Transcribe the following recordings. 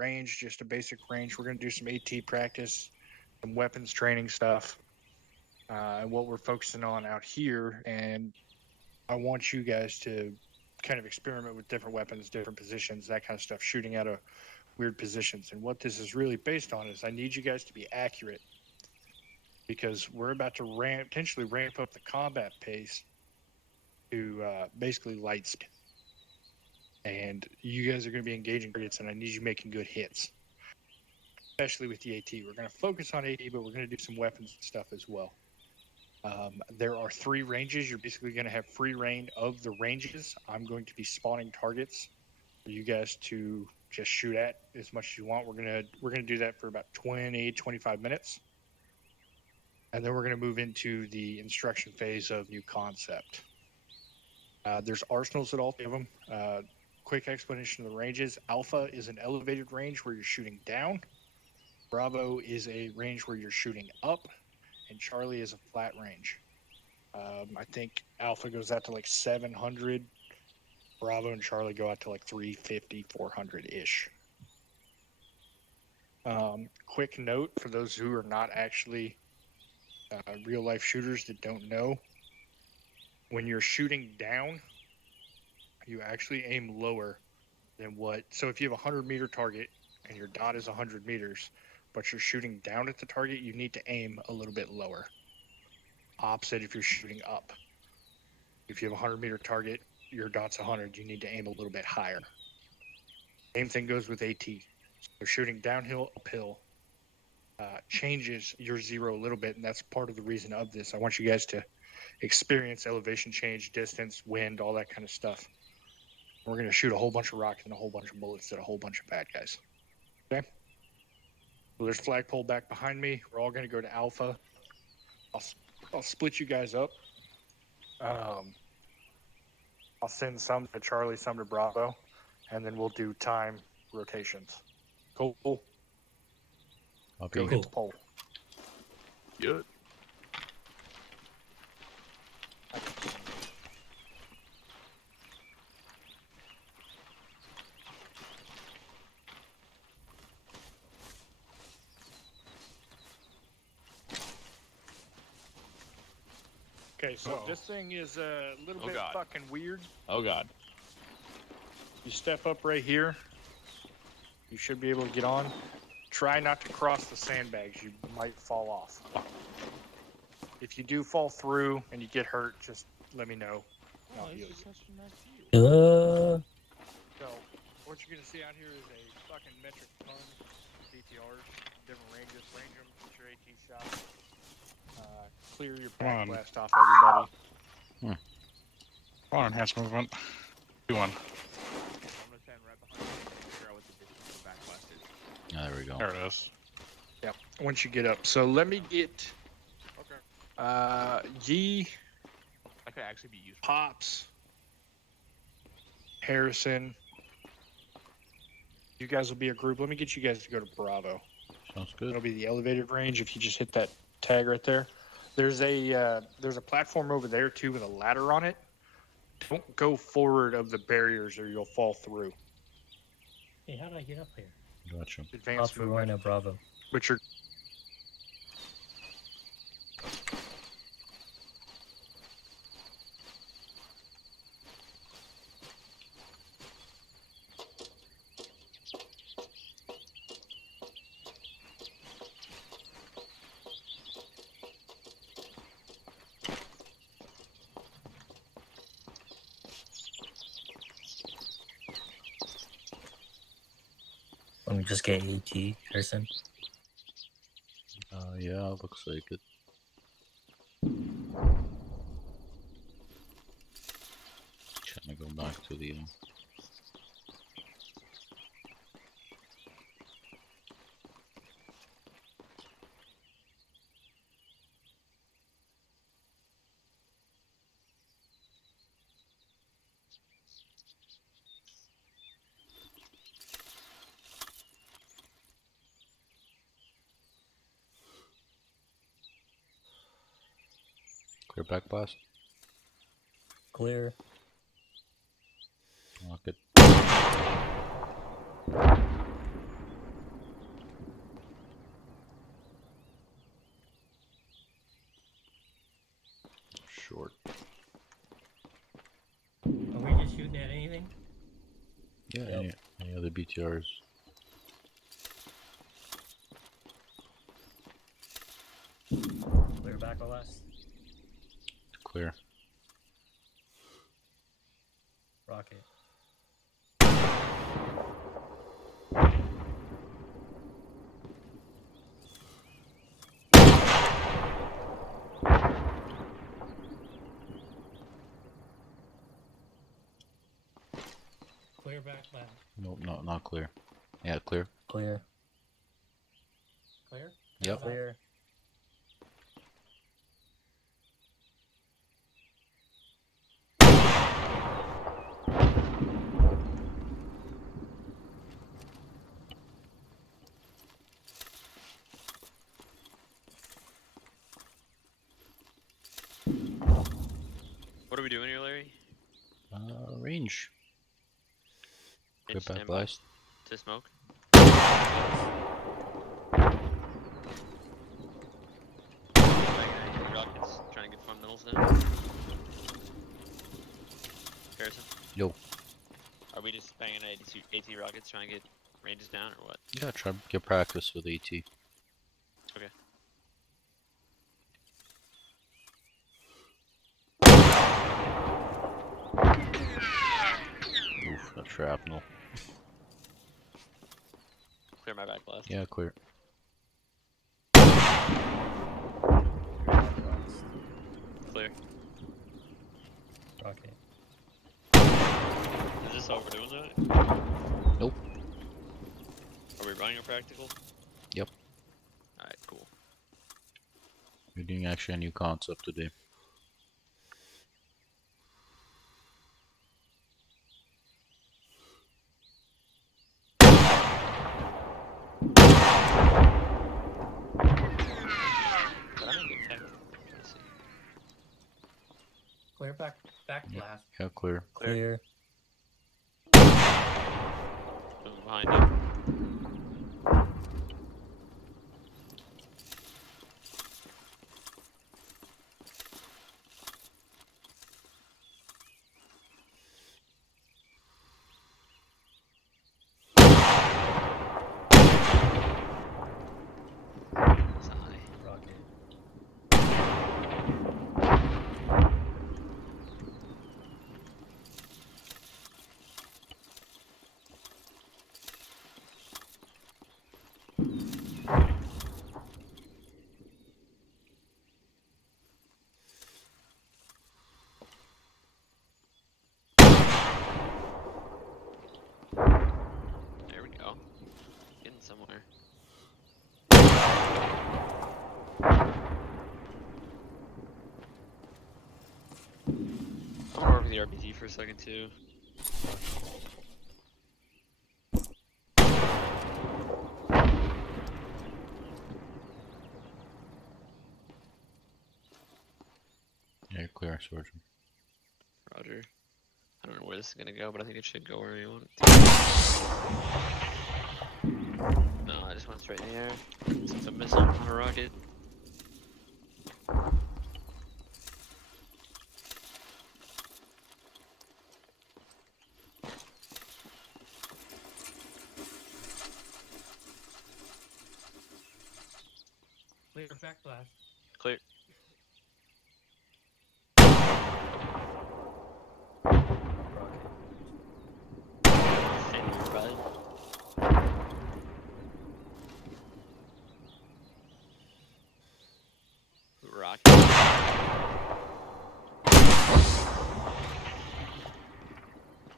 range, just a basic range. We're going to do some AT practice, some weapons training stuff, and what we're focusing on out here. And I want you guys to kind of experiment with different weapons, different positions, that kind of stuff, shooting out of weird positions. And what this is really based on is I need you guys to be accurate, because we're about to potentially ramp up the combat pace to basically light speed. And you guys are going to be engaging targets, and I need you making good hits, especially with the AT. We're going to focus on AT, but we're going to do some weapons stuff as well. There are 3 ranges. You're basically going to have free reign of the ranges. I'm going to be spawning targets for you guys to just shoot at as much as you want. We're gonna do that for about 20-25 minutes, and then we're going to move into the instruction phase of new concept. There's arsenals at all 3 of them. Quick explanation of the ranges. Alpha is an elevated range where you're shooting down. Bravo is a range where you're shooting up. And Charlie is a flat range. I think Alpha goes out to like 700. Bravo and Charlie go out to like 350, 400-ish. Quick note for those who are not actually real-life shooters that don't know. When you're shooting down, you actually aim lower than what... So if you have a 100-meter target and your dot is 100 meters, but you're shooting down at the target, you need to aim a little bit lower. Opposite if you're shooting up. If you have a 100-meter target, your dot's 100, you need to aim a little bit higher. Same thing goes with AT. So shooting downhill, uphill changes your zero a little bit, and that's part of the reason of this. I want you guys to experience elevation change, distance, wind, all that kind of stuff. We're going to shoot a whole bunch of rocks and a whole bunch of bullets at a whole bunch of bad guys. Okay? So there's flagpole back behind me. We're all going to go to Alpha. I'll split you guys up. I'll send some to Charlie, some to Bravo, and then we'll do time rotations. Cool. Okay. Go hit the pole. Good. Okay, so this thing is a little bit fucking weird. Oh, God. You step up right here. You should be able to get on. Try not to cross the sandbags. You might fall off. If you do fall through and you get hurt, just let me know. Oh, this is such a nice view. So, what you're going to see out here is a fucking metric ton DTRs, different ranges. Range them, get your AT shot. Clear your back blast off everybody. Come on, enhanced movement. Do one. I'm gonna stand right behind you and figure out what the distance of the back blast is. There we go. There it is. Yep. Once you get up. So let me get Yee, That could actually be useful. Pops, Harrison. You guys will be a group. Let me get you guys to go to Bravo. Sounds good. It'll be the elevated range if you just hit that tag right there. There's a platform over there too with a ladder on it. Don't go forward of the barriers or you'll fall through. Hey, how did I get up here? Gotcha. Advanced Alpha Rhino Bravo. But you're Let me just get AT, Harrison. Yeah, looks like it. Trying to go back to the... Clear back blast. Clear. Lock it. short. Are we just shooting at anything? Yeah, Yep. any other BTRs? Clear back or less. Clear. Rocket. Clear back left. Nope, not clear. Yeah, clear. Clear. Clear? Yep. Clear. What are we doing here, Larry? Range. Clear It's back stand by blast. to smoke. Rockets, trying to get fundamentals down. Harrison? Yo. Are we just banging AT rockets trying to get ranges down or what? Yeah, try to get practice with AT. Okay. Oof, that's shrapnel. Clear my back blast. Yeah, clear. Clear. Rocket. Is this how we're doing that? Nope. Are we running a practical? Yep. Alright, cool. We're doing actually a new concept today. But I didn't get tech. Let's see. Clear back blast. Yeah, clear. Clear. Moving behind you. It's high. Rocket. There we go. Getting somewhere. I'm gonna work with the RPG for a second too. Yeah, clear, Surgeon. Roger. I don't know where this is gonna go, but I think it should go where we want it to. No, I just went straight in the air. Since I'm missing on a rocket. Clear back blast. Clear. Rocket. Send your bud. Rocket.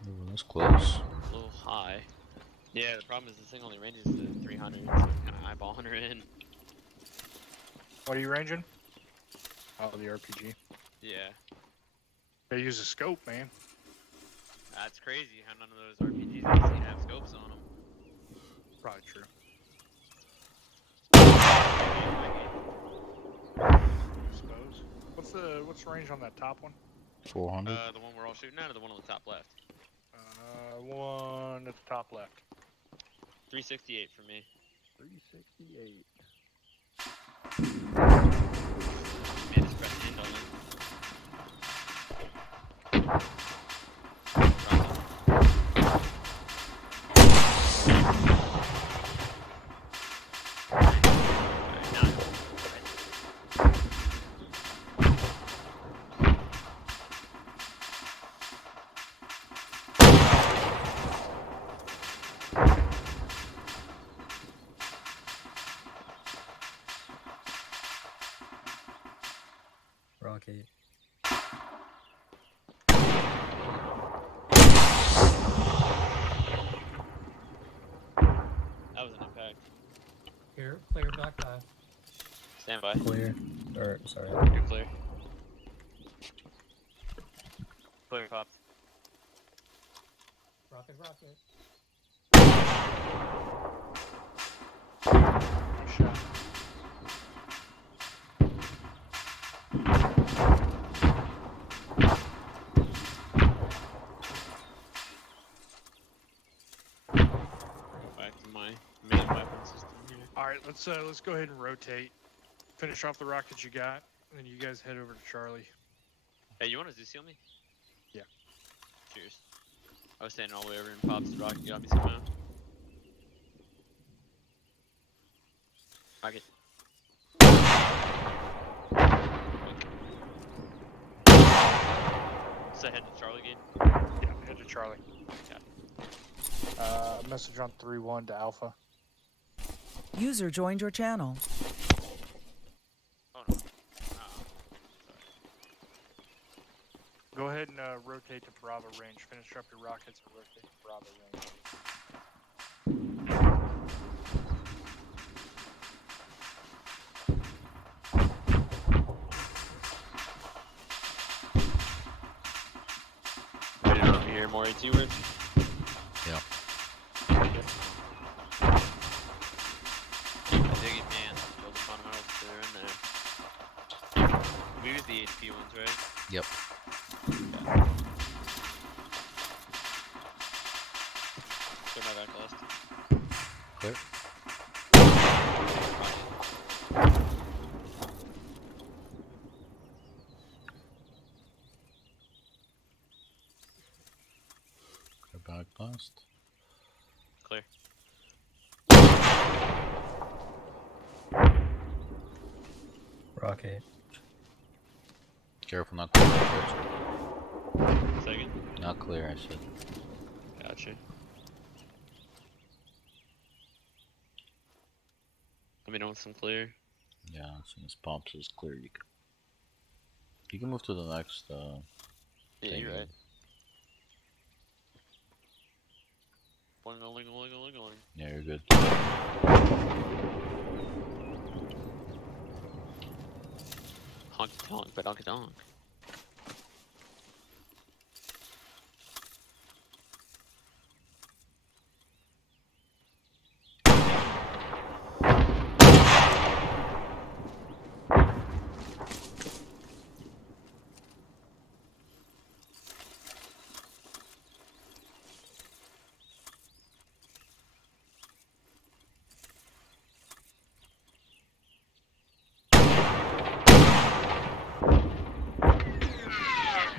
Ooh, that's close. A little high. Yeah, the problem is this thing only ranges to 300, so I'm kind of eyeballing her in. What are you ranging? Oh, the RPG. Yeah, They use a scope, man. that's crazy how none of those RPGs actually have scopes on them. Probably true. Suppose. What's the range on that top one? 400. The one we're all shooting at, or the one on the top left? One at the top left. 368 for me. 368. Man, just press end on it. Rocket. That was an impact. Here, clear back left. Stand by. Clear. Or, sorry. You're clear. Clear, pops. Rocket, rocket. Nice shot. Back to my main weapon system here. All right, let's go ahead and rotate. Finish off the rockets you got, and then you guys head over to Charlie. Hey, you want to Zeus heal me? Yeah. Cheers. I was standing all the way over and pops the rocket got me somehow. Rocket. So head to Charlie again. Yeah, head to Charlie. Message on 3-1 to Alpha. User joined your channel. Oh no. Sorry. Go ahead and rotate to Bravo range. Finish up your rockets and rotate to Bravo range. Ready to over here, more AT work? Yeah. I dig it, man. Build the fundamentals so they're in there. We use the HP ones, right? Yep. Clear my back last. Clear. Clear back blast. Clear. Rocket. Careful, not clear. Second. Not clear, I said. Gotcha. Let me know when some clear. Yeah, as soon as Pops is clear, you can move to the next. Yeah, thing. you're right. Ling-a-ling-a-ling-a-ling-a-ling. Yeah, you're good. Honky tonk, but honky tonk.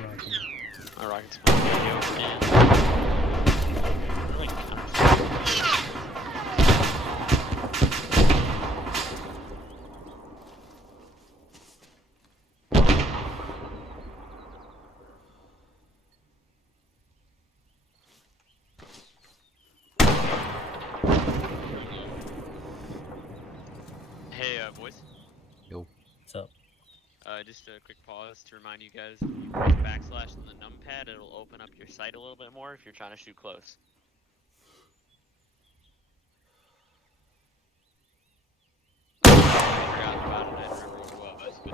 Rocket. My rocket's fine. Yo, man. Really counter. Hey, boys. Yo. What's up? Just a quick pause to remind you guys, if you press backslash on the numpad, it'll open up your sight a little bit more if you're trying to shoot close. I forgot about it, I didn't remember what it was, but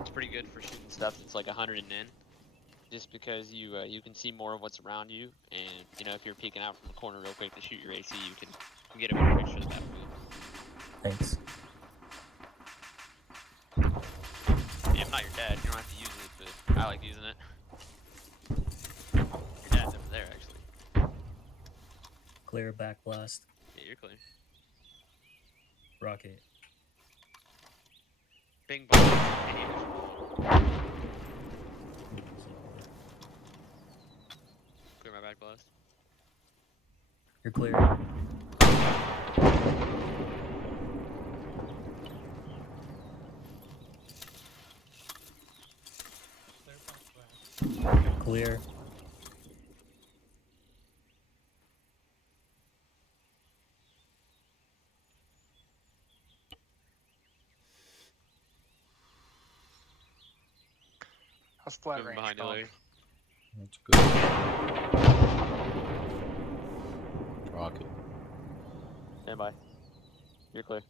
it's pretty good for shooting stuff that's like 100 and in. Just because you can see more of what's around you, and you know if you're peeking out from the corner real quick to shoot your AC, you can get a better picture of the battlefield. Thanks. Yeah, I'm not your dad. You don't have to use it, but I like using it. Your dad's over there, actually. Clear back blast. Yeah, you're clear. Rocket. Bing bong. blast. You're clear. Clear back left. Clear. How's flat Moving range behind you, going? Larry. That's good. Rocket. Stand by. You're clear.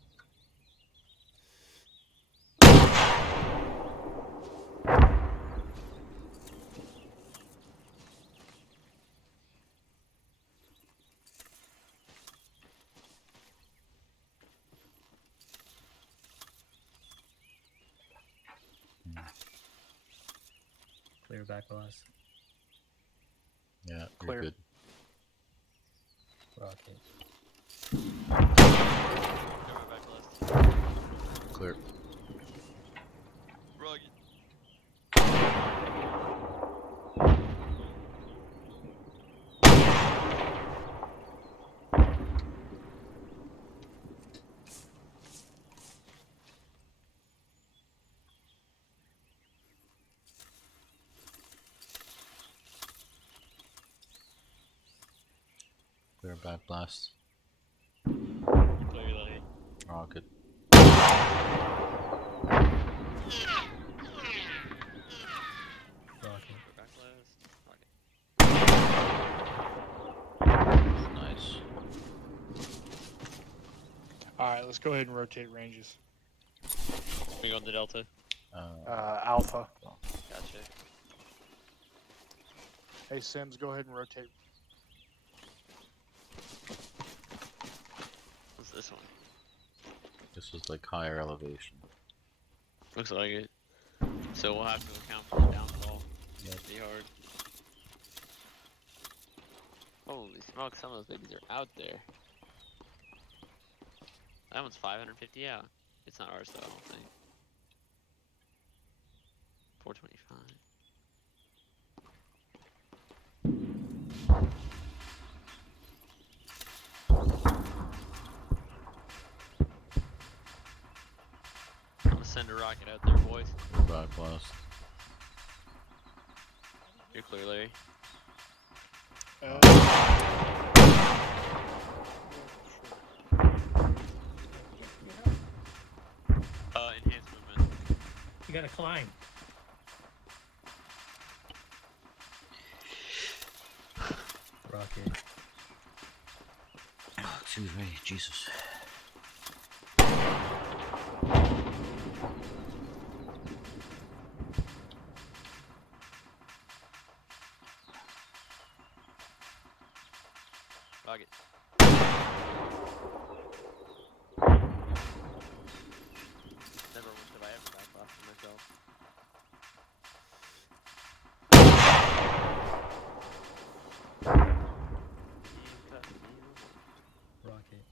Clear back glass. Yeah, Clear. you're good. Rocket. Cover back left. Clear. Rugged. Clear back blast. Clear, Larry. Rocket. Rocket. Cover back left. Rocket. Nice. Alright, let's go ahead and rotate ranges. We go on the Delta. Alpha. Gotcha. Hey Sims, go ahead and rotate. What's this one? This is like higher elevation. Looks like it. So we'll have to account for the downfall. Yep. Be hard. Holy smoke, some of those babies are out there. That one's 550 out. It's not ours though, I don't think. 425. I'm gonna send a rocket out there, boys. Clear back blast. You're clear, Larry. Enhanced movement. You gotta climb. Rocket. Oh, excuse me, Jesus. Rocket. Never once have I ever back off for myself. Rocket.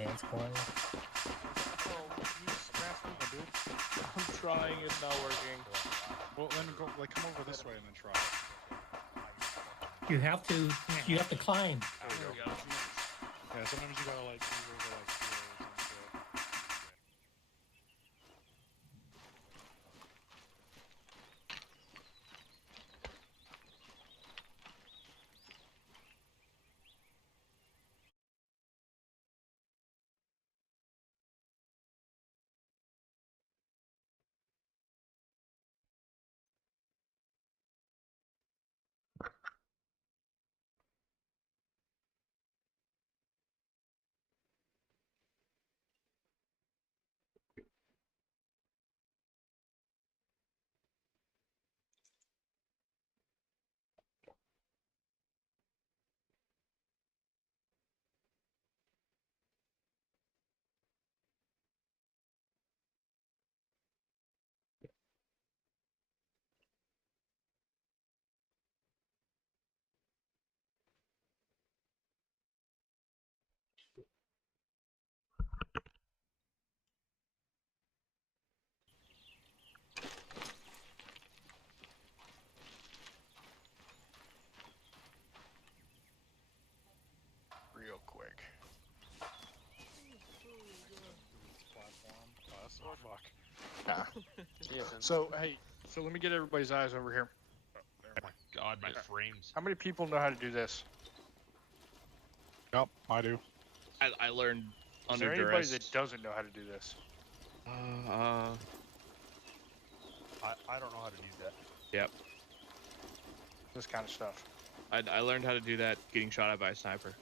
hands collide? I'm trying, it's not working. Well, then go, like, come over this way and then try. You have to climb. There we go. Yeah, sometimes you gotta, like, move over, like, heels and shit. Real quick. Platform. Us? Oh, fuck. Nah. Yeah, then. So hey, so let me get everybody's eyes over here. Oh my god, my frames. How many people know how to do this? Yep, I do. I learned Is under there anybody duress. that doesn't know how to do this? I don't know how to do that. Yep. This kind of stuff. I learned how to do that getting shot at by a sniper.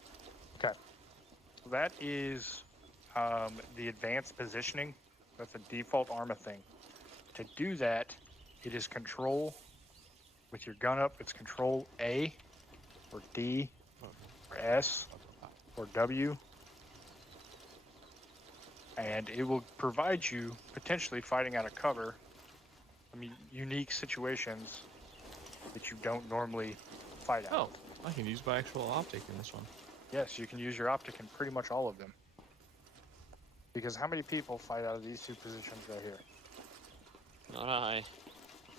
Okay. So that is the advanced positioning. That's a default ARMA thing. To do that, it is control with your gun up. It's control A or D or S or W. And it will provide you potentially fighting out of cover. I mean, unique situations that you don't normally fight out. Oh, I can use my actual optic in this one. Yes, you can use your optic in pretty much all of them. Because how many people fight out of these two positions right here? Not I.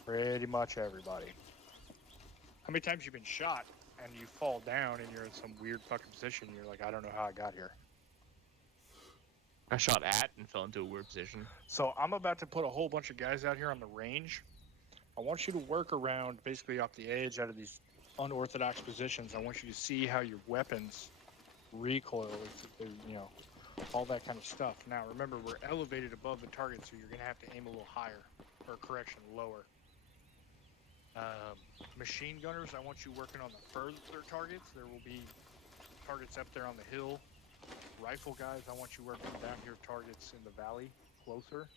Pretty much everybody. How many times you've been shot and you fall down and you're in some weird fucking position? You're like, I don't know how I got here. I shot at and fell into a weird position. So I'm about to put a whole bunch of guys out here on the range. I want you to work around basically off the edge out of these unorthodox positions. I want you to see how your weapons recoil, you know, all that kind of stuff. Now remember, we're elevated above the target, so you're gonna have to aim a little higher, or correction, lower. Machine gunners, I want you working on the further targets. There will be targets up there on the hill. Rifle guys, I want you working down here, targets in the valley, closer.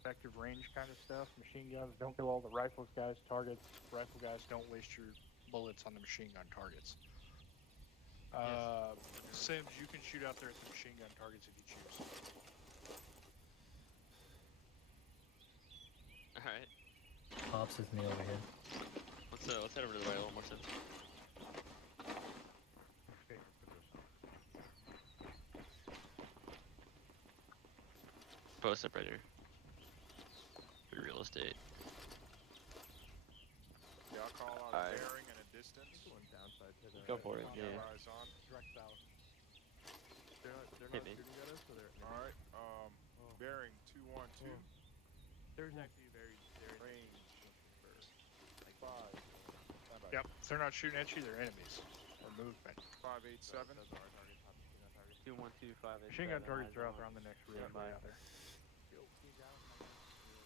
Effective range kind of stuff. Machine guns, don't kill all the rifles guys, targets. Rifle guys, don't waste your bullets on the machine gun targets. Sims, you can shoot out there at the machine gun targets if you choose. Alright. Pops with me over here. Let's head over to the right one more time. Post up right here. For real estate. Y'all call out Alright. a bearing and a distance. Go for it, yeah. Eyes on. Direct south. They're Hit not me. shooting at us, so they're. Alright, bearing 212. There's actually very Range for like 5. Stand by. Yep, if they're not shooting at you, they're enemies. Or movement. 587. 2125. Machine gun targets are out there on the next reel. Standby. Out there.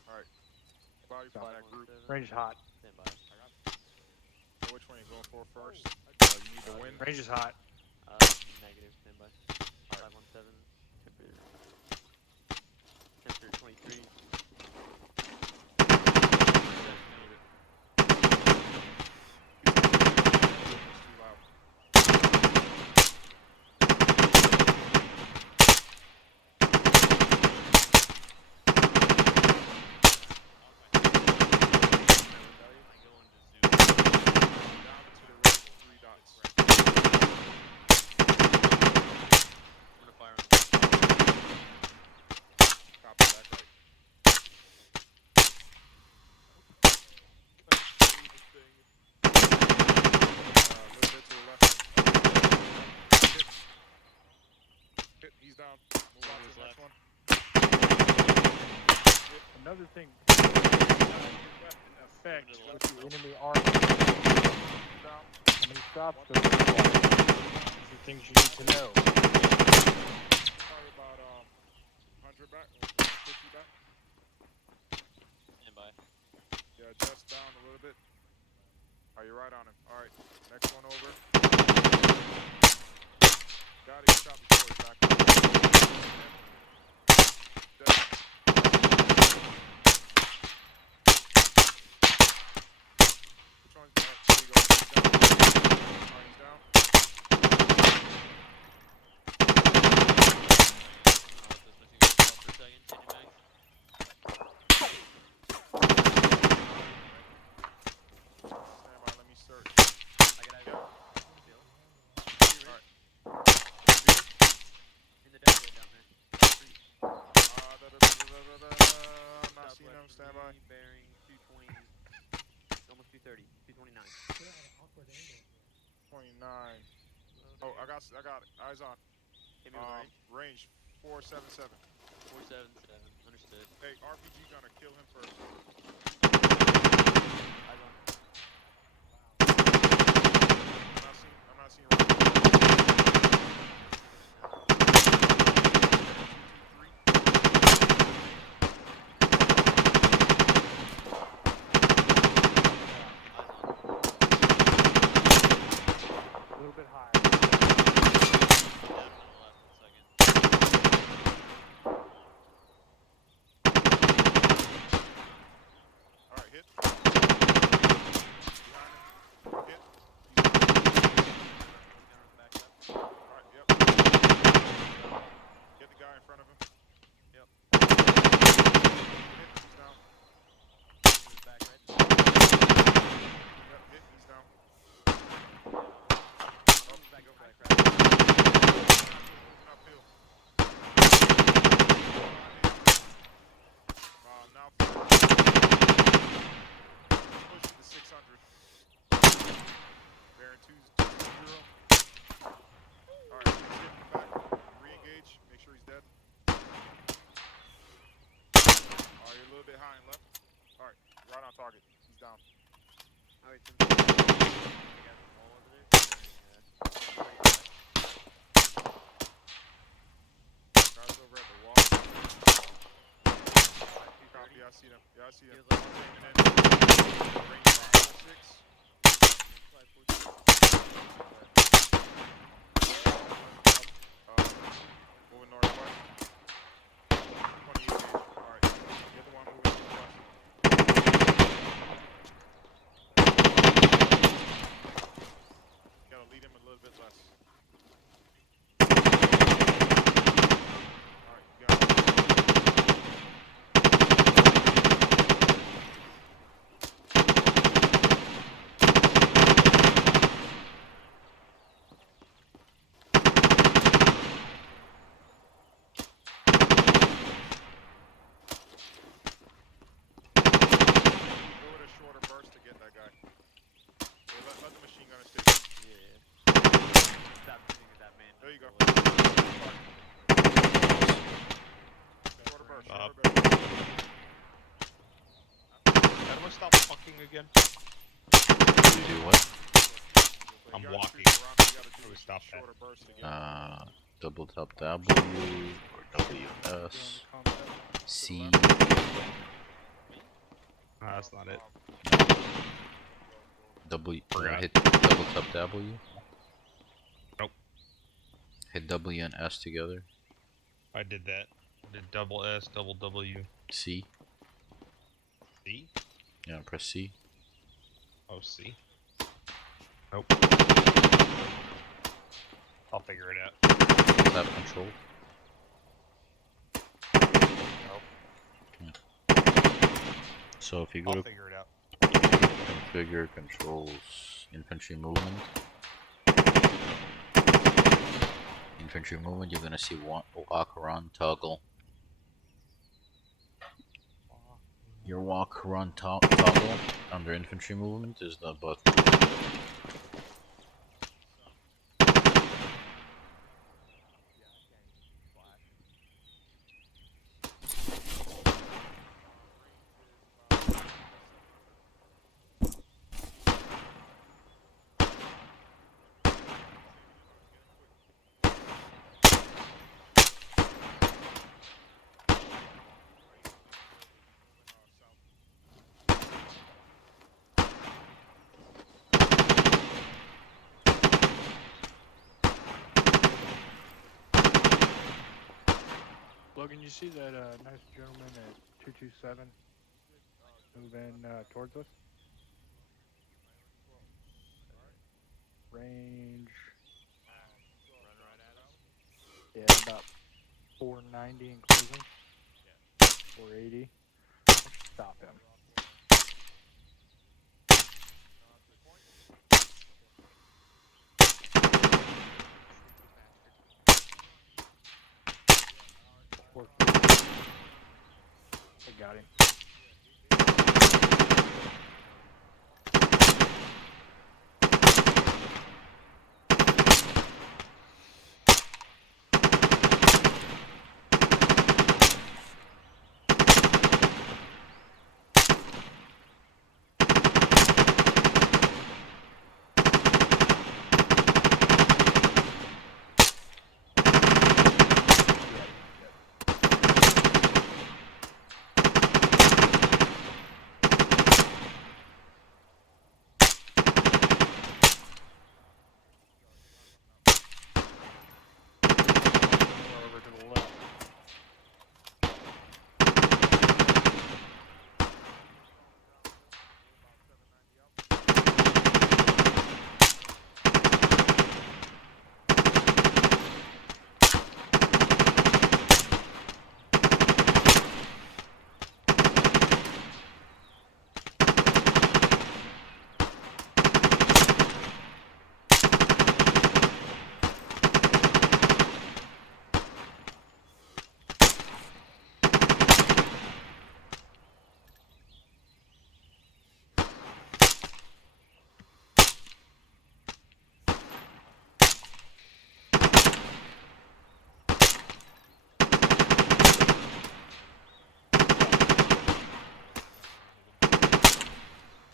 Alright. Body for that group. Range is hot. Standby. So which one you going for first? You need to win. Range is hot. Negative. Standby. 517. Temperature 23. Too loud. Down to the right, 3 dots. He's down. Move on to the next one. Another thing, weapon effect with the enemy armor. Down. How many stops does it require? These are things you need to know. Probably about 100 back, 150 back. Stand by. Yeah, just down a little bit. Are you right on him? All right, next one over. Got it. Shot before he back. Dead. Which one's down? There you go. He's down. All right, he's down. Stand by. Let me search. I'm not seeing him. Stand by. Bearing 220, almost 230, 229. 29. Oh, I got it. Eyes on. Hit me with range. Range 477. 477. Understood. Hey, RPG gonna kill him first. Eyes on. I'm not seeing right. A little bit higher. Down to the left. 1 second. All right, hit. Behind him. Hit. Back up. All right, yep. Get the guy in front of him. Yep. Hit. He's down. Move back right. Yep. Hit. He's down. Move back over that crowd. Moving uphill. Now pushing the 600. Bearing 220. All right, let's hit him back. Re-engage. Make sure he's dead. Oh, you're a little bit high and left. All right, right on target. He's down. Alright, so you got the wall over there. Guys over at the wall. Copy. I see them. Yeah, I see them. Feels like One's aiming in. Range 546. Moving northwest. 28 gauge. Alright. The other one moving northwest. Gotta lead him a little bit less. Alright, you got it. Go with a shorter burst to get that guy. Hey, let the machine gunner take it. Yeah. Stop shooting at that man. There you go. Shorter burst. Up. Shorter burst. How do I stop fucking again? You do what? You I'm gotta walking. shoot around, you gotta do How do we a stop that? shorter burst to get Double tap W or WS, C. No, that's not it. W. Forgot. Hit double tap W. Nope. Hit W and S together. I did that. Did double S, double W, C. C? Yeah, press C. Oh, C. Nope. I'll figure it out. Tap control. Nope. So if you go I'll to figure it out. configure controls, infantry movement. Infantry movement, you're gonna see walk around toggle. Your walk run toggle under infantry movement is the button. Logan, you see that nice gentleman at 227 moving towards us? Range. Run right at us. Yeah, about 490 and closing. 480. Stop him. I got him. Over to the left.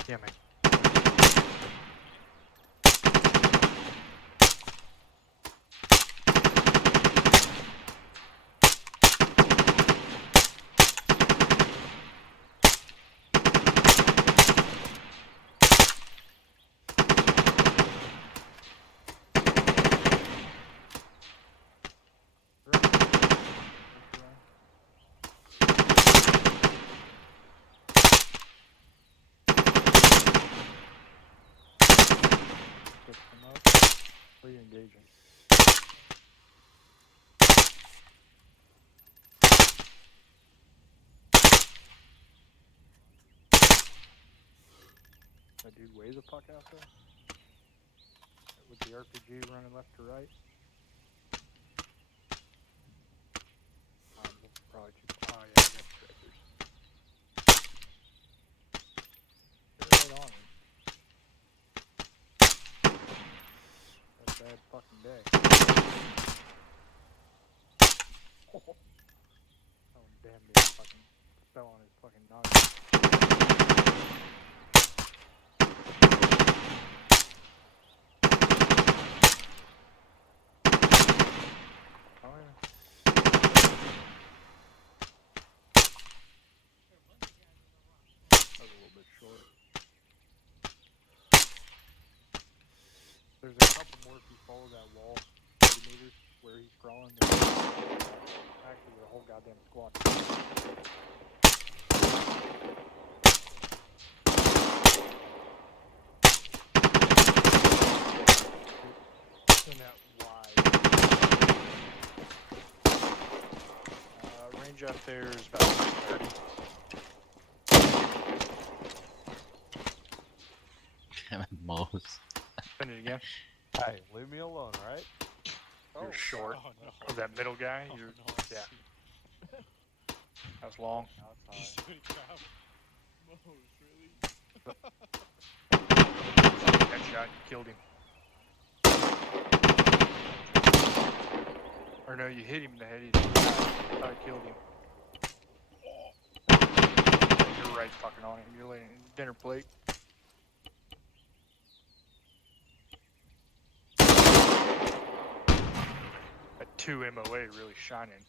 Yeah, man. Pick them up. What are you engaging? That dude way the fuck out there? With the RPG running left to right? Probably too. Oh, yeah, I got stretchers. Get right on him. That's a bad fucking day. Oh, damn me. Fucking fell on his fucking noggin. Oh, yeah. That was a little bit short. There's a couple more if you follow that wall 30 meters where he's crawling. Actually, the whole goddamn squad. In that wide. Range up there is about 30. Damn it, Mose. Spin it again. Hey, leave me alone, right? You're short. Oh, no. Oh, that middle guy. Oh, You're no, yeah. That's long. That's all right. Mose, really? Headshot. You killed him. Or no, you hit him in the head. I killed him. You're right fucking on him. You're laying dinner plate. That 2 MOA really shining.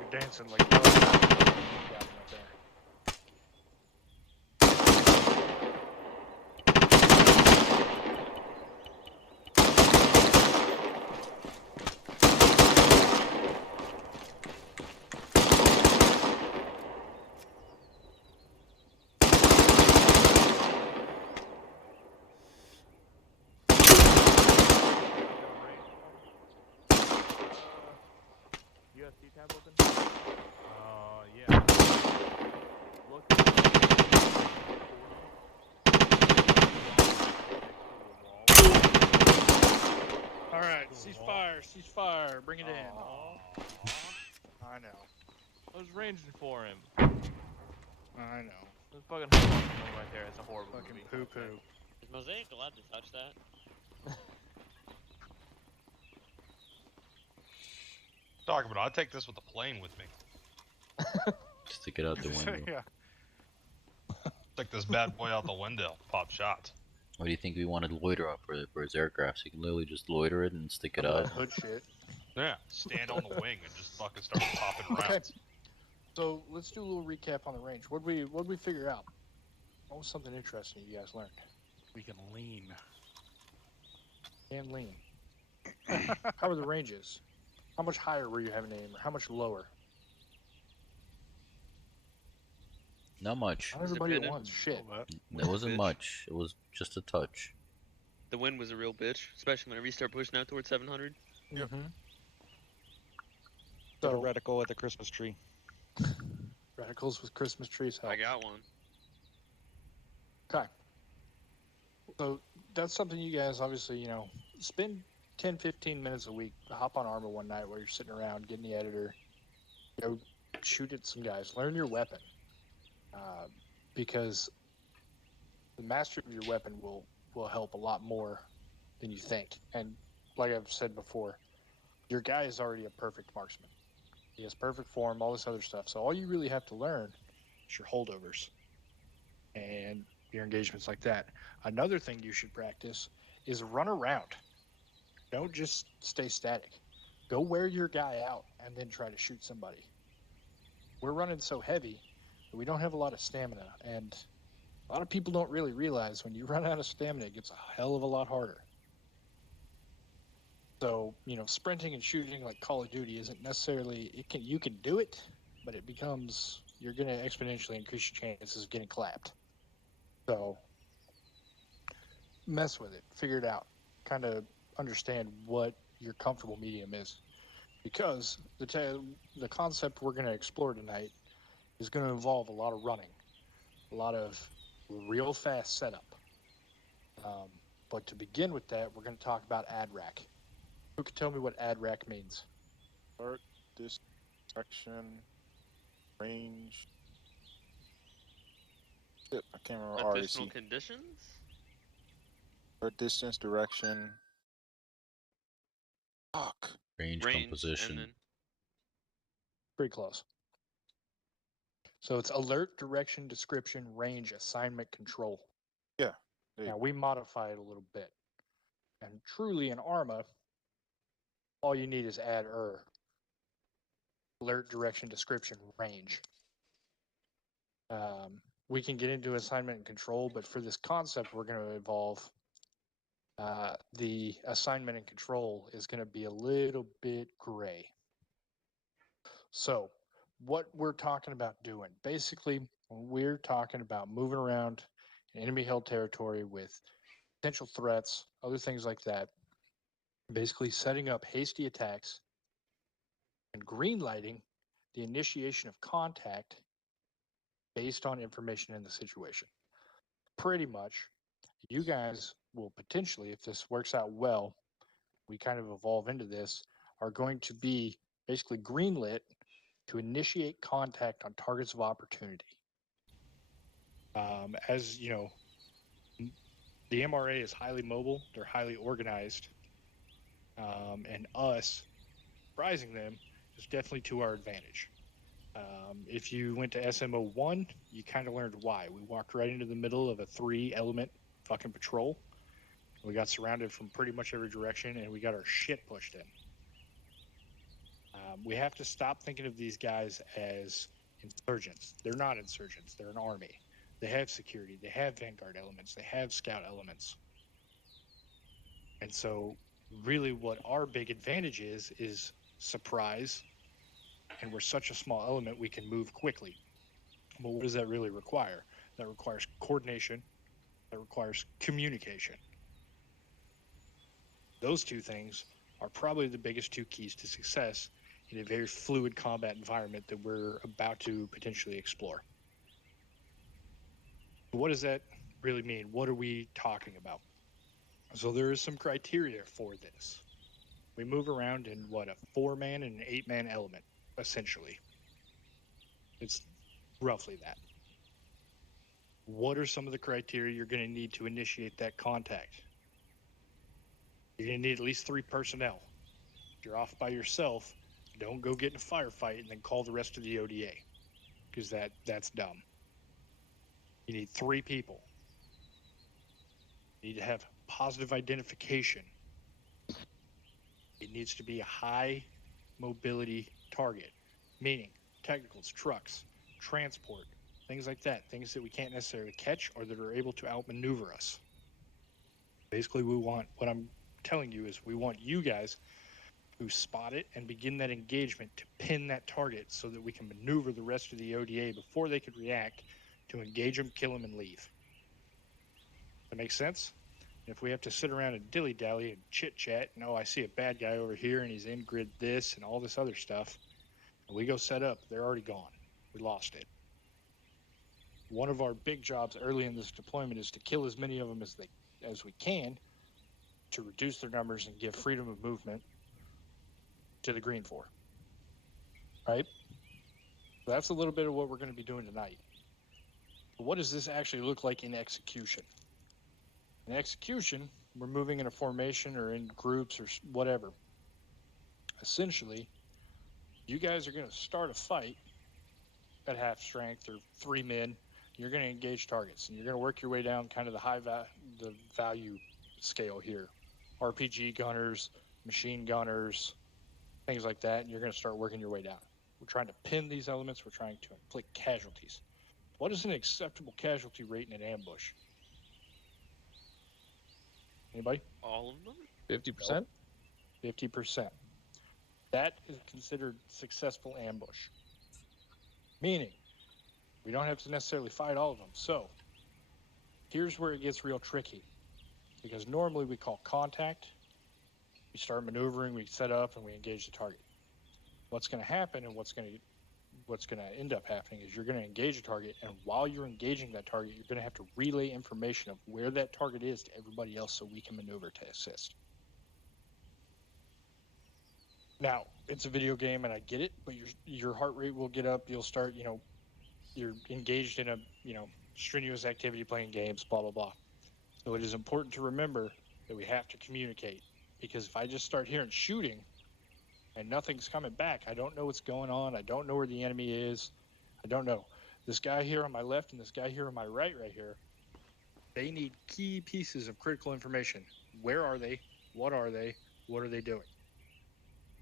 You're dancing like got him up there. tab open? Yeah. Look. All right, ceasefire, ceasefire, bring it in. I know, I was ranging for him. I know. There's fucking right there. It's a horrible Fucking movie. poo Okay. poo. Is Mosaic allowed to touch that? Talking about, I'll take this with the plane with me. Stick it out the window. Yeah. Take this bad boy out the window. Pop shots. What do you think we wanted to loiter up for his aircraft? So you can literally just loiter it and stick it Some of out. that hood shit. Yeah. Stand on the wing and just fucking start popping Okay. rounds. So let's do a little recap on the range. What'd we figure out? What was something interesting you guys learned? We can lean. And lean. How were the ranges? How much higher were you having to aim, or how much lower? Not much. Not everybody at better? once. Shit. It wasn't Bitch. much. It was just a touch. The wind was a real bitch, especially whenever you start pushing out towards 700. Mm-hmm. Put a So reticle at the Christmas tree. reticles with Christmas trees help. I got one. Okay. So that's something you guys obviously, spend 10, 15 minutes a week. Hop on Armor one night while you're sitting around getting the editor. Go shoot at some guys. Learn your weapon. Because the mastery of your weapon will help a lot more than you think. And like I've said before, your guy is already a perfect marksman. He has perfect form, all this other stuff. So all you really have to learn is your holdovers and your engagements like that. Another thing you should practice is run around. Don't just stay static. Go wear your guy out and then try to shoot somebody. We're running so heavy that we don't have a lot of stamina, and a lot of people don't really realize when you run out of stamina, it gets a hell of a lot harder. So, sprinting and shooting like Call of Duty isn't necessarily, you can do it, but it becomes, you're going to exponentially increase your chances of getting clapped. So, mess with it, figure it out, kind of understand what your comfortable medium is. Because the concept we're going to explore tonight is going to involve a lot of running, a lot of real fast setup. But to begin with that, we're going to talk about ADRAC. Who can tell me what ADRAC means? Start, distraction, range. Shit, I can't remember Additional RAC. conditions? Or distance, direction. Fuck. Range, Range, composition. and then Pretty close. So it's alert, direction, description, range, assignment, control. Yeah. Now we modify it a little bit. And truly in ARMA, all you need is add alert, direction, description, range. We can get into assignment and control, but for this concept, we're going to evolve. The assignment and control is going to be a little bit gray. So what we're talking about doing, basically, we're talking about moving around in enemy held territory with potential threats, other things like that. Basically setting up hasty attacks and green lighting the initiation of contact based on information in the situation. Pretty much, you guys will potentially, if this works out well, we kind of evolve into this, are going to be basically greenlit to initiate contact on targets of opportunity. As you know, the MRA is highly mobile, they're highly organized, and us surprising them is definitely to our advantage. If you went to SMO 1, you kind of learned why. We walked right into the middle of a 3-element fucking patrol. We got surrounded from pretty much every direction, and we got our shit pushed in. We have to stop thinking of these guys as insurgents. They're not insurgents. They're an army. They have security. They have vanguard elements. They have scout elements. And so really what our big advantage is surprise. And we're such a small element, we can move quickly. But what does that really require? That requires coordination. That requires communication. Those two things are probably the biggest two keys to success in a very fluid combat environment that we're about to potentially explore. What does that really mean? What are we talking about? So there is some criteria for this. We move around in what, a 4-man and an 8-man element, essentially. It's roughly that. What are some of the criteria you're going to need to initiate that contact? You're going to need at least 3 personnel. If you're off by yourself, don't go get in a firefight and then call the rest of the ODA, because that's dumb. You need 3 people. You need to have positive identification. It needs to be a high mobility target, meaning technicals, trucks, transport, things like that, things that we can't necessarily catch or that are able to outmaneuver us. Basically, what I'm telling you is we want you guys who spot it and begin that engagement to pin that target so that we can maneuver the rest of the ODA before they could react to engage them, kill them, and leave. That makes sense? If we have to sit around and dilly-dally and chit-chat, and I see a bad guy over here and he's in grid this and all this other stuff, and we go set up, they're already gone. We lost it. One of our big jobs early in this deployment is to kill as many of them as we can to reduce their numbers and give freedom of movement to the Green 4. Right? So that's a little bit of what we're going to be doing tonight. But what does this actually look like in execution? In execution, we're moving in a formation or in groups or whatever. Essentially, you guys are going to start a fight at half strength or 3 men. You're going to engage targets, and you're going to work your way down kind of the value scale here. RPG gunners, machine gunners, things like that, and you're going to start working your way down. We're trying to pin these elements. We're trying to inflict casualties. What is an acceptable casualty rate in an ambush? Anybody? All of them? 50%? 50%. That is considered successful ambush. Meaning, we don't have to necessarily fight all of them. So, here's where it gets real tricky. Because normally we call contact, we start maneuvering, we set up, and we engage the target. What's going to happen and what's going to end up happening is you're going to engage a target, and while you're engaging that target, you're going to have to relay information of where that target is to everybody else so we can maneuver to assist. Now, it's a video game, and I get it, but your heart rate will get up. You'll start, you're engaged in a, strenuous activity, playing games, blah, blah, blah. So it is important to remember that we have to communicate, because if I just start hearing shooting and nothing's coming back, I don't know what's going on. I don't know where the enemy is. I don't know. This guy here on my left and this guy here on my right here, they need key pieces of critical information. Where are they? What are they? What are they doing?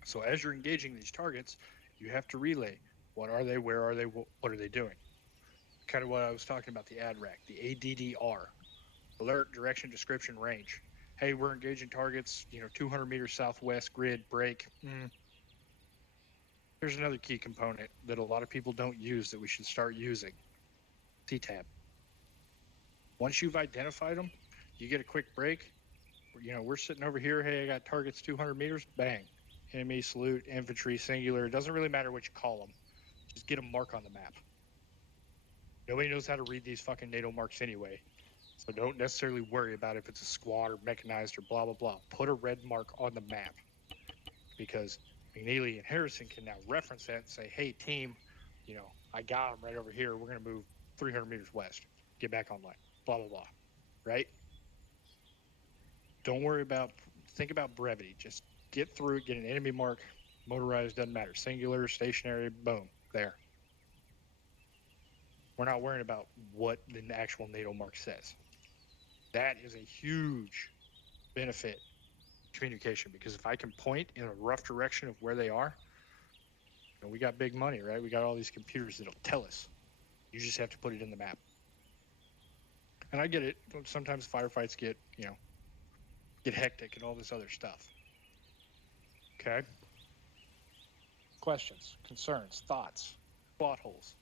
So as you're engaging these targets, you have to relay, what are they? Where are they? What are they doing? Kind of what I was talking about, the ADRAC, the ADDR, alert, direction, description, range. Hey, we're engaging targets, 200 meters southwest, grid, break. Here's another key component that a lot of people don't use that we should start using. CTAB. Once you've identified them, you get a quick break. We're sitting over here. Hey, I got targets 200 meters. Bang. Enemy, salute, infantry, singular. It doesn't really matter what you call them. Just get a mark on the map. Nobody knows how to read these fucking NATO marks anyway. So don't necessarily worry about if it's a squad or mechanized or blah, blah, blah. Put a red mark on the map. Because McNeely and Harrison can now reference that and say, hey, team, I got them right over here. We're going to move 300 meters west. Get back online. Blah, blah, blah. Right? Don't worry about, think about brevity. Just get through it, get an enemy mark. Motorized, doesn't matter. Singular, stationary, boom, there. We're not worrying about what the actual NATO mark says. That is a huge benefit communication, because if I can point in a rough direction of where they are, we got big money, right? We got all these computers that'll tell us. You just have to put it in the map. And I get it. Sometimes firefights get hectic and all this other stuff. Okay? Questions, concerns, thoughts, plot holes.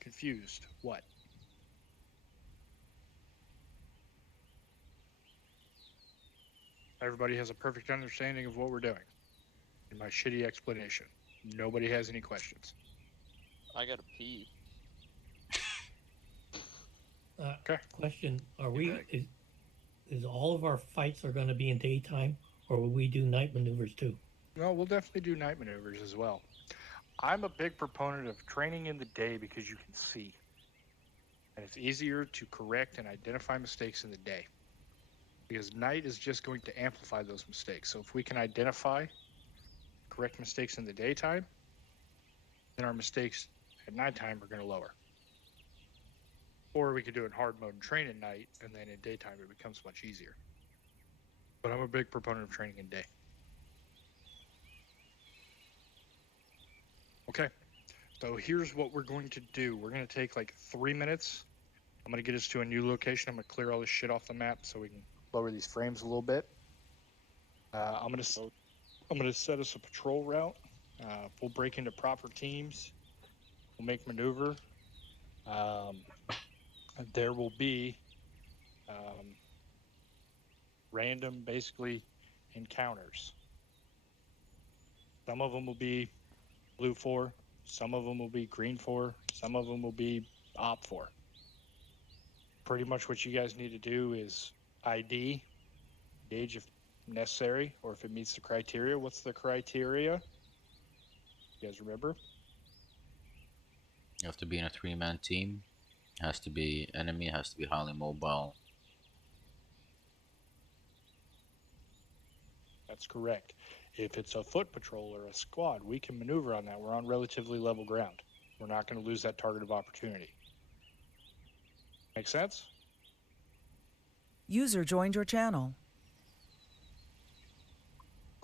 Confused. What? Everybody has a perfect understanding of what we're doing. in my shitty explanation. Nobody has any questions. I gotta pee. Okay. Question: Are we? Is all of our fights are going to be in daytime, or will we do night maneuvers too? No, we'll definitely do night maneuvers as well. I'm a big proponent of training in the day because you can see. And it's easier to correct and identify mistakes in the day. Because night is just going to amplify those mistakes. So if we can identify, correct mistakes in the daytime, then our mistakes at nighttime are going to lower. Or we could do it in hard mode and train at night, and then in daytime it becomes much easier. But I'm a big proponent of training in day. Okay, so here's what we're going to do. We're going to take like 3 minutes. I'm going to get us to a new location. I'm going to clear all this shit off the map so we can lower these frames a little bit. I'm going to set us a patrol route. We'll break into proper teams. We'll make maneuver. There will be random, basically, encounters. Some of them will be blue 4. Some of them will be green 4. Some of them will be op 4. Pretty much what you guys need to do is ID, engage if necessary, or if it meets the criteria. What's the criteria? You guys remember? You have to be in a 3-man team. Has to be enemy, has to be highly mobile. That's correct. If it's a foot patrol or a squad, we can maneuver on that. We're on relatively level ground. We're not going to lose that target of opportunity. Make sense? User joined your channel.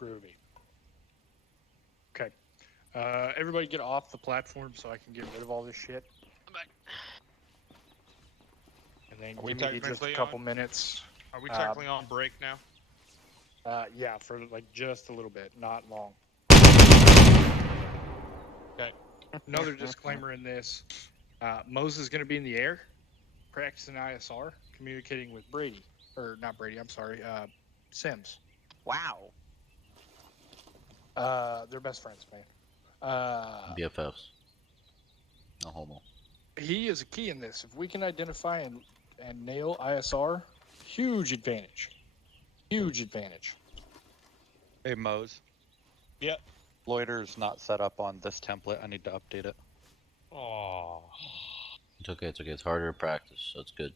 Groovy. Okay. Everybody get off the platform so I can get rid of all this shit. I'm back. And then Are we give me just a technically couple minutes. Are we technically on break now? Yeah, for like just a little bit, not long. Okay. Another disclaimer in this. Mose is going to be in the air, practicing ISR, communicating with Brady. Or not Brady, I'm sorry, Sims. Wow. They're best friends, man. BFFs. No homo. He is a key in this. If we can identify and nail ISR, huge advantage. Huge advantage. Hey, Mose. Yep. Loiter's not set up on this template. I need to update it. Oh. It's okay, it's okay. It's harder to practice, so it's good.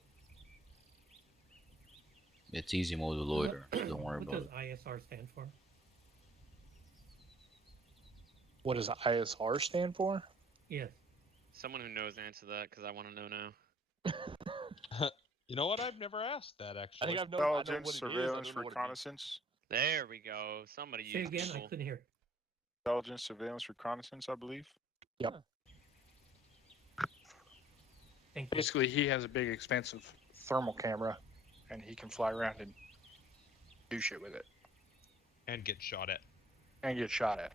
It's easy mode with loiter, so don't worry about it. What does ISR stand for? What does ISR stand for? Yes. Someone who knows answer that because I want to know now. You know what? I've never asked that actually. I think I know intelligence, what it is, I surveillance, don't know what it means. reconnaissance. There we go. Somebody Say used again. I Google. couldn't hear. Intelligence, surveillance, reconnaissance, I believe. Yep. Thank you. Basically, he has a big, expensive thermal camera, and he can fly around and do shit with it And get shot at. and get shot at.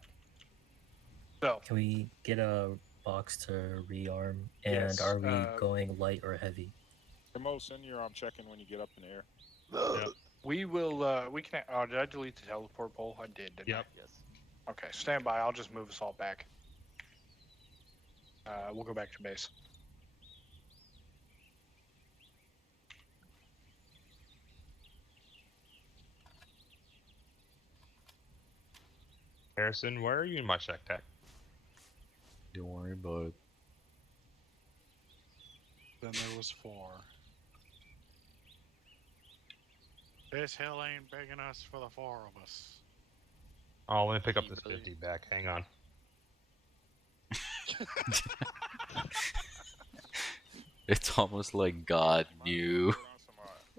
So, Can we get a box to rearm? And Yes, are we going light or heavy? Mo, send your check-in when you get up in the air. Yep. we will, we can, oh, did I delete the teleport pole? I did, didn't Yep. Yes. I? Okay, stand by. I'll just move us all back. We'll go back to base. Harrison, where are you in my check tag? Don't worry about it. Then there was 4. This hill ain't big enough for the 4 of us. Oh, let me pick up You this really- 50 back. Hang on. It's almost like God knew. Put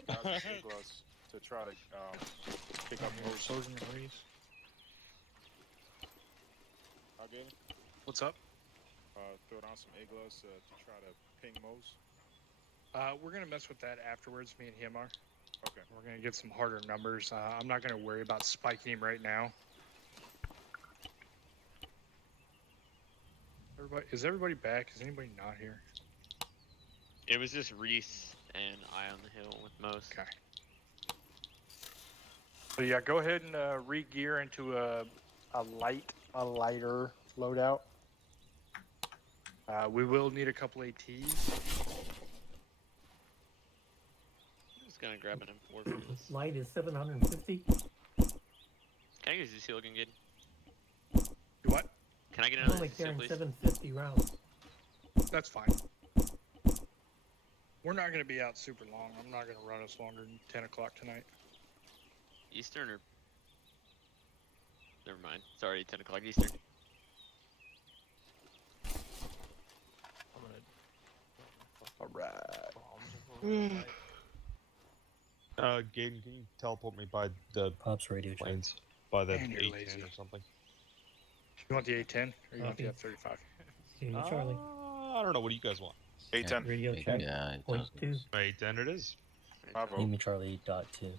on some hazardous gloves to try to pick up those. Sergeant Reese. I'll get it. What's up? Throw down some gloves to try to ping Mose. We're gonna mess with that afterwards. Me and him are. Okay. We're gonna get some harder numbers. I'm not gonna worry about spiking him right now. Is everybody back? Is anybody not here? It was just Reese and I on the hill with most. Okay. So yeah, go ahead and re-gear into a a lighter loadout. We will need a couple ATs. I'm just gonna grab an M4 for this. Light is 750. Can I get a ZC looking good? Do what? Can I get I'm another only ZC, carrying please? 750 rounds. That's fine. We're not going to be out super long. I'm not going to run us longer than 10 o'clock tonight. Eastern or? Never mind. It's already 10 o'clock Eastern. Alright. Gaten, can you teleport me by the Pops radio check. planes? By the Man, you're 810 lazy. or something? You want the A10 or you want the Copy. F35? Lima Charlie. I don't know. What do you guys want? 810. Radio Yeah, check. yeah, it Point does. 2. 810 it is. Bravo. Lima Charlie .2.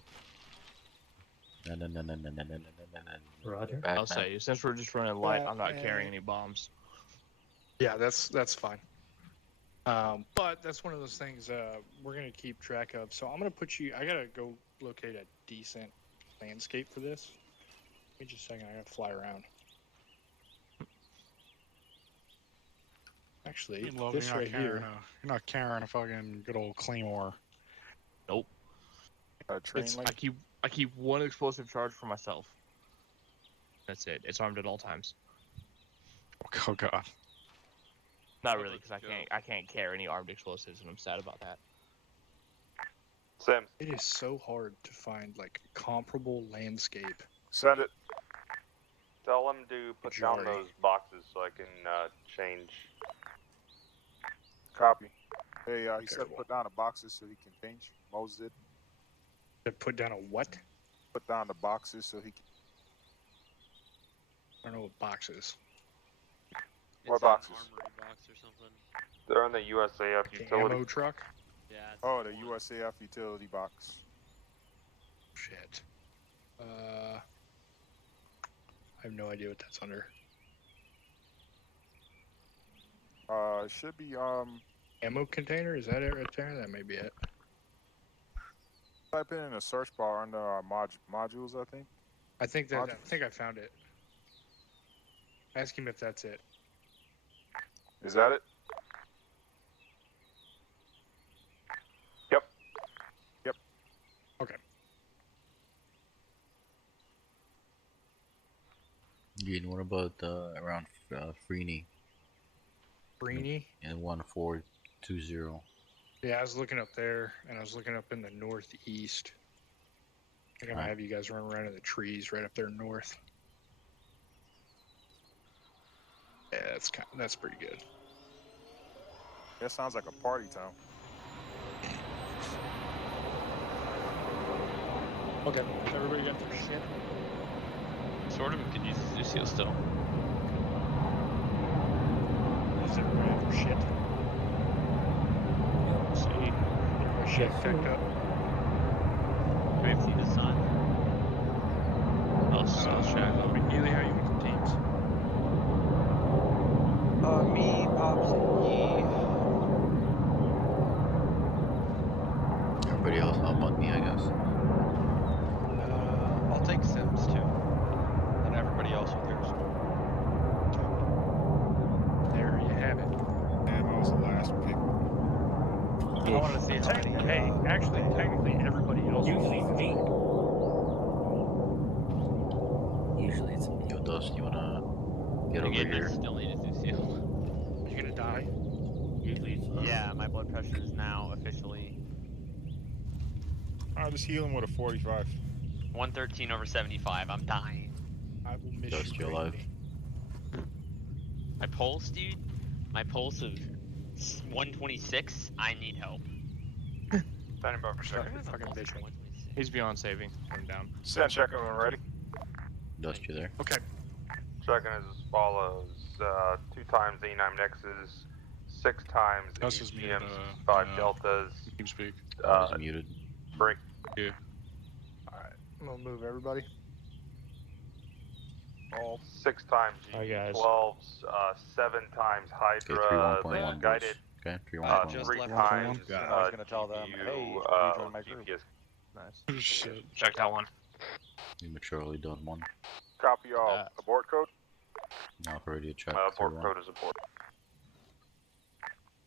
Roger. Back I'll now. say, since we're just running light, I'm not carrying any bombs. Yeah, that's fine. But that's one of those things we're going to keep track of. So I'm going to put you, I got to go locate a decent landscape for this. Give me just a second, I got to fly around. Actually, Logan, this you're not right carrying here. you're not carrying a fucking good old Claymore. Nope. Train It's, link. I keep one explosive charge for myself. That's it. It's armed at all times. Oh god. Not Sounds really, like because a joke. I can't carry any armed explosives, and I'm sad about that. Sim, It is so hard to find like comparable landscape. send it. Tell him to put down Majority. those boxes so I can change. Copy. Hey, he said Terrible. put down the boxes so he can change. Moses did. To put down a what? Put down the boxes so he can. I don't know what box is. What It's an boxes? armory box or something. They're in the USAF The utility. ammo truck? Yeah. It's Oh, the one. USAF utility box. Shit. I have no idea what that's under. It should be Ammo container? Is that it right there? That may be it. type in the search bar under modules, I think. I think Roger. I found it. Ask him if that's it. Is that it? Yep. Yep. Okay. Gaten, what about around Freeney Breeny? and 1420? Yeah, I was looking up there, and I was looking up in the northeast. I'm gonna have you guys run around in the trees right up there north. Yeah, that's pretty good. That sounds like a party town. Okay, everybody got their shit? Sort of could use the seal still. Does everybody have their shit? See, Everybody shit Yes, picked sir. up? Do we have to see this sign? I'll check. McNeely, how you with the teams? Me, Pops, and Yee. Everybody else, how about me, I guess? I'll take Sims too. And everybody else with theirs. There you have it. Damn, I was the last pick. I want to see how many. Hey, actually, technically, everybody else. Usually it's me. Usually it's me. Yo, Dust, you wanna get over Again, I here? still need a zoo seal. You gonna die? Usually it's me. Yeah, my blood pressure is now officially I'll just heal him with a 45. 113/75. I'm dying. I will miss Dust, you you alive? greatly. My pulse, dude. My pulse of 126. I need help. Standing by for Start second. fucking bitching. 126. He's beyond saving. I'm down. Send check when ready. Dust, you there? Okay. Checking is as follows: 2 times A9 Nexus, 6 times Gus is muted, AGMs, 5 no. Deltas, TeamSpeak. He's muted. break. Alright. I'm gonna move everybody. All 6 times Hi, guys. G12s, 7 times Okay, Hydra, 31.1. guided, Okay, I 3.1. just 3 left times I was gonna tell them, hey, you join my group. GPS. Nice. Shit. Check that one. Lima Charlie done 1. Copy all. Abort code? Now for radio check. Abort code is abort.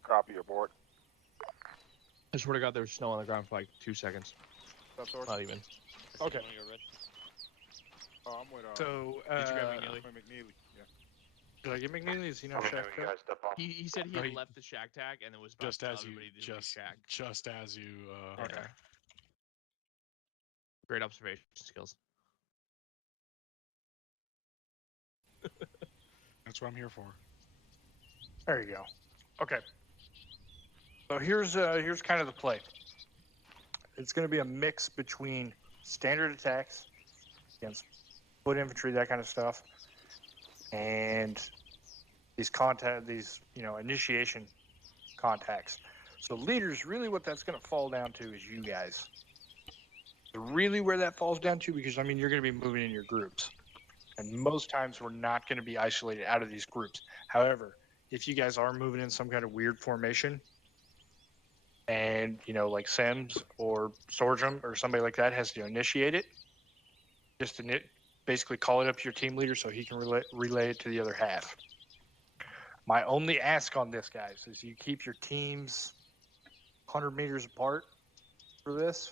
Copy abort. I swear to God, there was snow on the ground for like 2 seconds. What's up, Thor? Not even. Okay. Oh, I'm with, So, Did you grab McNeely? McNeely, yeah. did I get McNeely? Is he not Okay, shack you guys step off. He said he No, had he- left the shack tag and then was about Just to tell as you, everybody to just shack. as you. Okay. Great observation skills. That's what I'm here for. There you go. Okay. So here's kind of the play. It's going to be a mix between standard attacks against foot infantry, that kind of stuff, and these initiation contacts. So leaders, really what that's going to fall down to is you guys. Really where that falls down to, because I mean you're going to be moving in your groups, and most times we're not going to be isolated out of these groups. However, if you guys are moving in some kind of weird formation, and like Sims or Sorghum or somebody like that has to initiate it, just to basically call it up to your team leader so he can relay it to the other half. My only ask on this, guys, is you keep your teams 100 meters apart for this,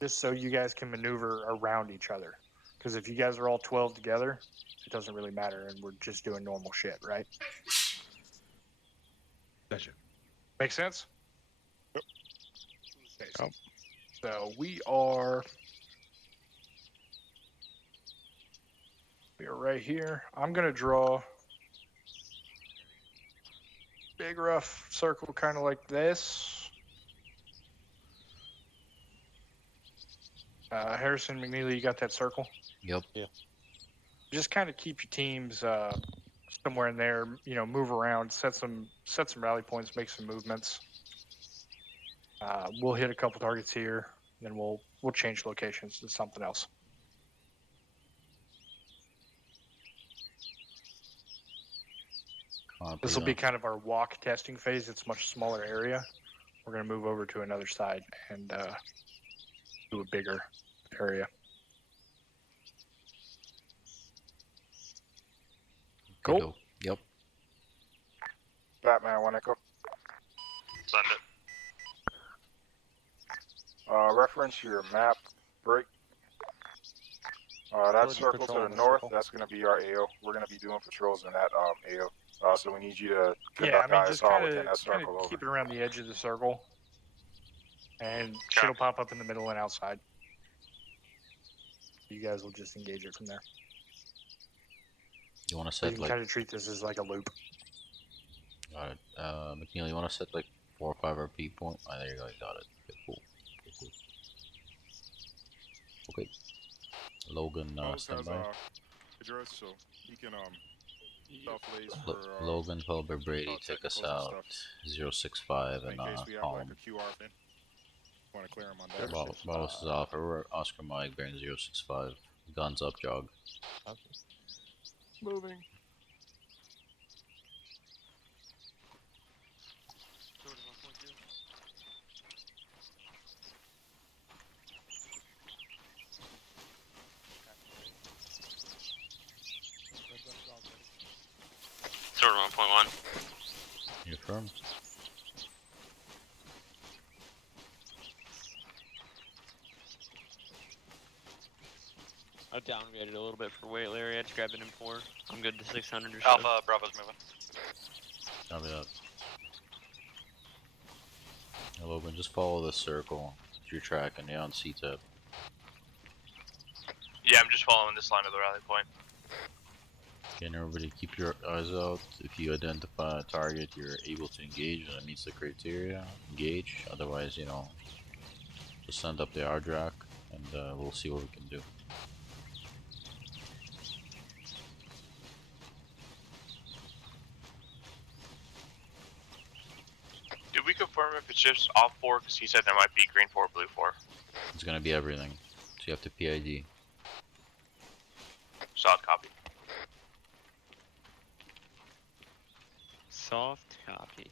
just so you guys can maneuver around each other. Because if you guys are all 12 together, it doesn't really matter, and we're just doing normal shit, right? Gotcha. Make sense? Yep. Okay, Yep. so we are right here. I'm gonna draw big rough circle, kind of like this. Harrison, McNeely, you got that circle? Yep. Yeah. Just kind of keep your teams somewhere in there. Move around, set some rally points, make some movements. We'll hit a couple targets here, then we'll change locations to something else. This will be kind of our walk testing phase. It's a much smaller area. We're going to move over to another side and do a bigger area. Cool. Yep. Batman, one echo. Send it. Reference your map break. That circle to the north, that's going to be our AO. We're going to be doing patrols in that AO. So we need you to conduct just ISR kind within that of circle over. keep it around the edge of the circle, and shit'll pop up in the middle and outside. You guys will just engage it from there. You want to So you set can like kind of treat this as like a loop. Got it. McNeil, you want to set like 4 or 5 RP point? Oh, there you go. You got it. Okay, cool. Okay. Logan, stand by. Address, so he can self-lace for Logan, Hulber, Brady, take us out. 065 and in case we have Column. like a QR thing. Want to clear him on that. Boss is off. Oscar Mike, bearing 065. Guns up, jog. Okay. Moving. Sort of 1.1. You firm? I downgraded a little bit for weight, Larry. I had to grab an M4. I'm good to 600 or so. Alpha, Bravo's moving. Copy that. Hey, Logan, just follow the circle. If you're tracking, yeah, on C-tip. Yeah, I'm just following this line of the rally point. Again, everybody keep your eyes out. If you identify a target you're able to engage and it meets the criteria, engage. Otherwise, just send up the RDRAC and we'll see what we can do. Did we confirm if it's just off 4? Because he said there might be green 4, blue 4. It's gonna be everything. So you have to PID. Solid copy. Soft copy.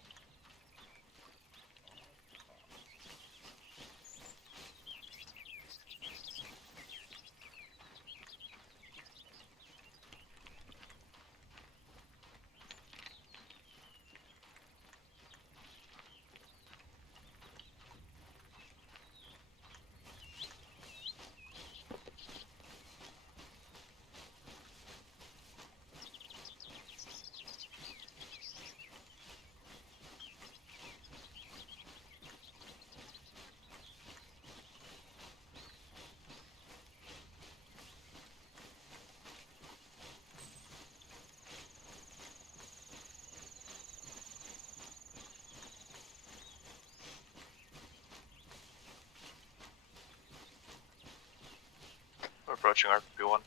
approaching RP1.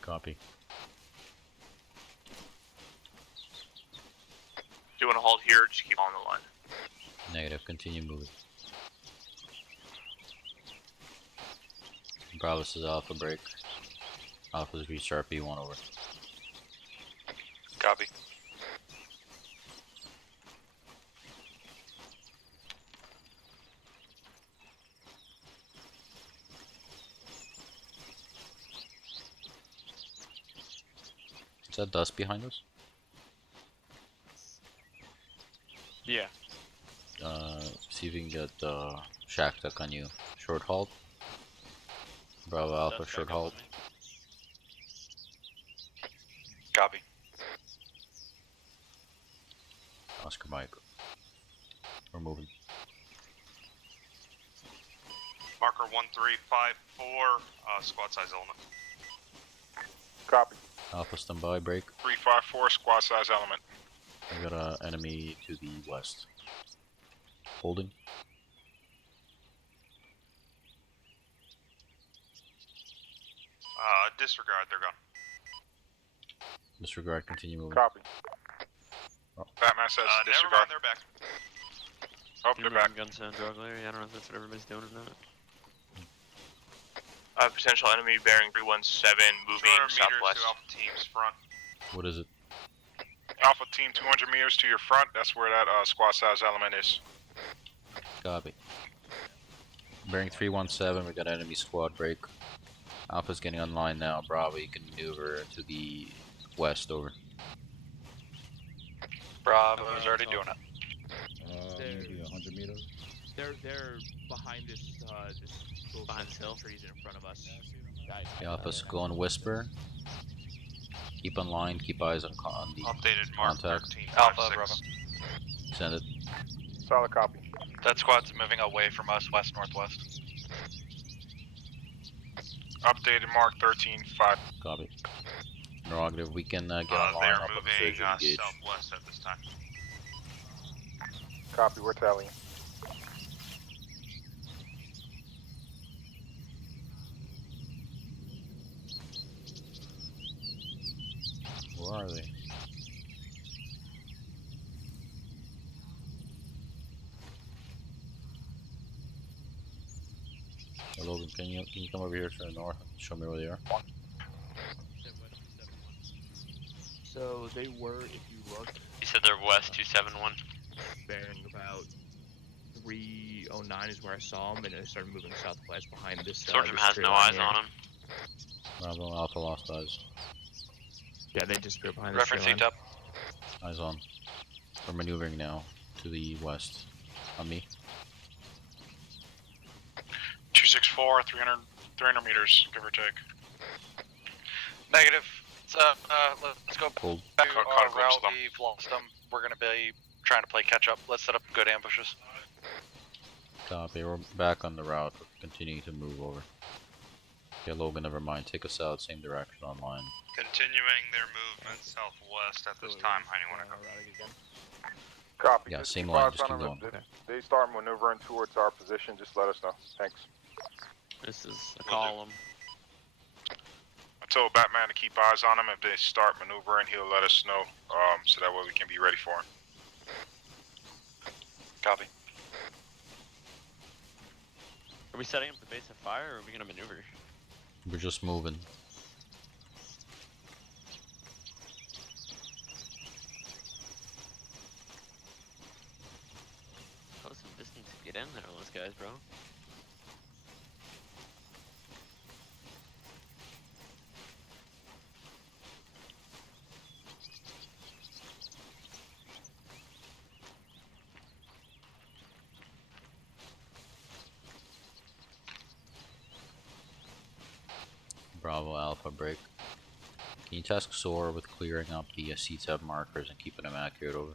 Copy. Do you want to hold here or just keep on the line? Negative. Continue moving. Bravo is Alpha break. Alpha's reached RP1 over. Copy. Is that dust behind us? Yeah. See if you can get Shack Tuck on you. Short halt. Bravo Alpha, Dust short back up halt. on me. Copy. Oscar Mike. We're moving. Marker 1354, squad size element. Copy. Alpha stand by, break. 354, squad size element. I got a enemy to the west. Holding. Disregard, they're gone. Disregard, continue moving. Copy. Oh. Batman says disregard. Never mind, they're back. Oh, they're back. Guns down drug area. I don't know if that's what everybody's doing or not. Potential enemy bearing 317 moving southwest. Alpha team's front. What is it? Alpha team 200 meters to your front. That's where that squad size element is. Copy. Bearing 317, we got enemy squad break. Alpha's getting online now. Bravo, you can maneuver to the west, over. Bravo's already doing it. Maybe 100 meters. They're behind this this Behind this hill. trees in front of us. The Alpha's going whisper. Keep on line, keep eyes on the Updated Mark contact. 13. Alpha, Bravo. Send it. Solid copy. That squad's moving away from us, west-northwest. Updated Mark 13-5. Copy. Prerogative, we can get They're online up on the moving surge and engage. southwest at this time. Copy, we're tallying. Where are they? Hey, Logan, can you come over here to the north and show me where they are? So they were, if you look, You said they're west 271. bearing about 309 is where I saw them, and they started moving southwest behind this. Swordsman this has tree no line eyes here. on him. Bravo, Alpha lost eyes. Yeah, they disappeared behind this Reference tree line. up. Eyes on. We're maneuvering now to the west. On me. 264, 300 meters, give or take. Negative. Let's go Hold. back to Caught a our glimpse route. of them. We've lost them. We're gonna be trying to play catch up. Let's set up good ambushes. Copy. We're back on the route. We're continuing to move over. Okay, Logan, never mind. Take us out, same direction online. Continuing their movement southwest at this time. Anyone? Copy. Yeah, Just same keep line, eyes just on keep them. going. If they start maneuvering towards our position, just let us know. Thanks. This is a column. I told Batman to keep eyes on them. If they start maneuvering, he'll let us know, so that way we can be ready for him. Copy. Are we setting up the base of fire, or are we gonna maneuver? We're just moving. Close some distance to get in there, those guys, bro. Bravo Alpha break. Can you task SOAR with clearing up the C-tab markers and keeping them accurate, over?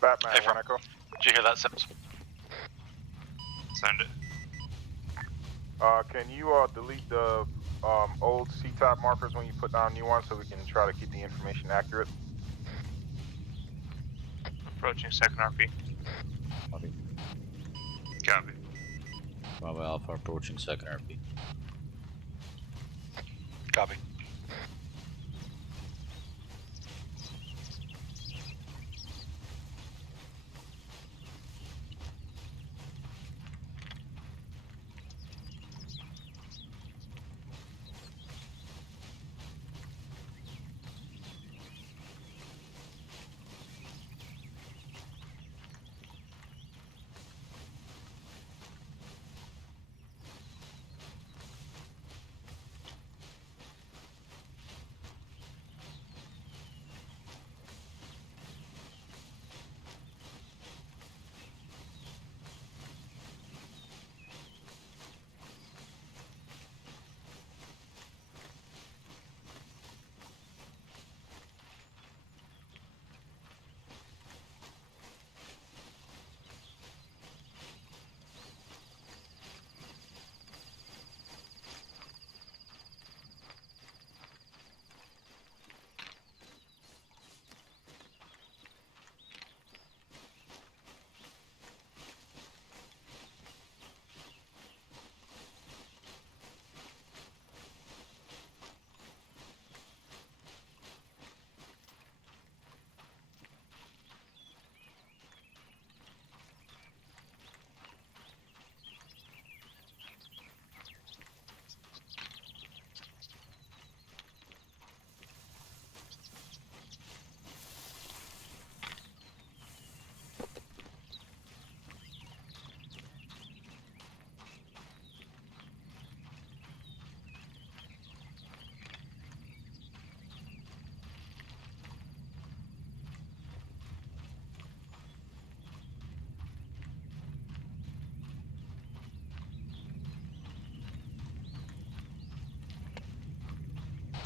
Batman, Hey, one echo. Did you hear that, Sims? Send it. Can you delete the old C-type markers when you put down new ones so we can try to keep the information accurate? Approaching second RP. Copy. Copy. Bravo Alpha approaching second RP. Copy.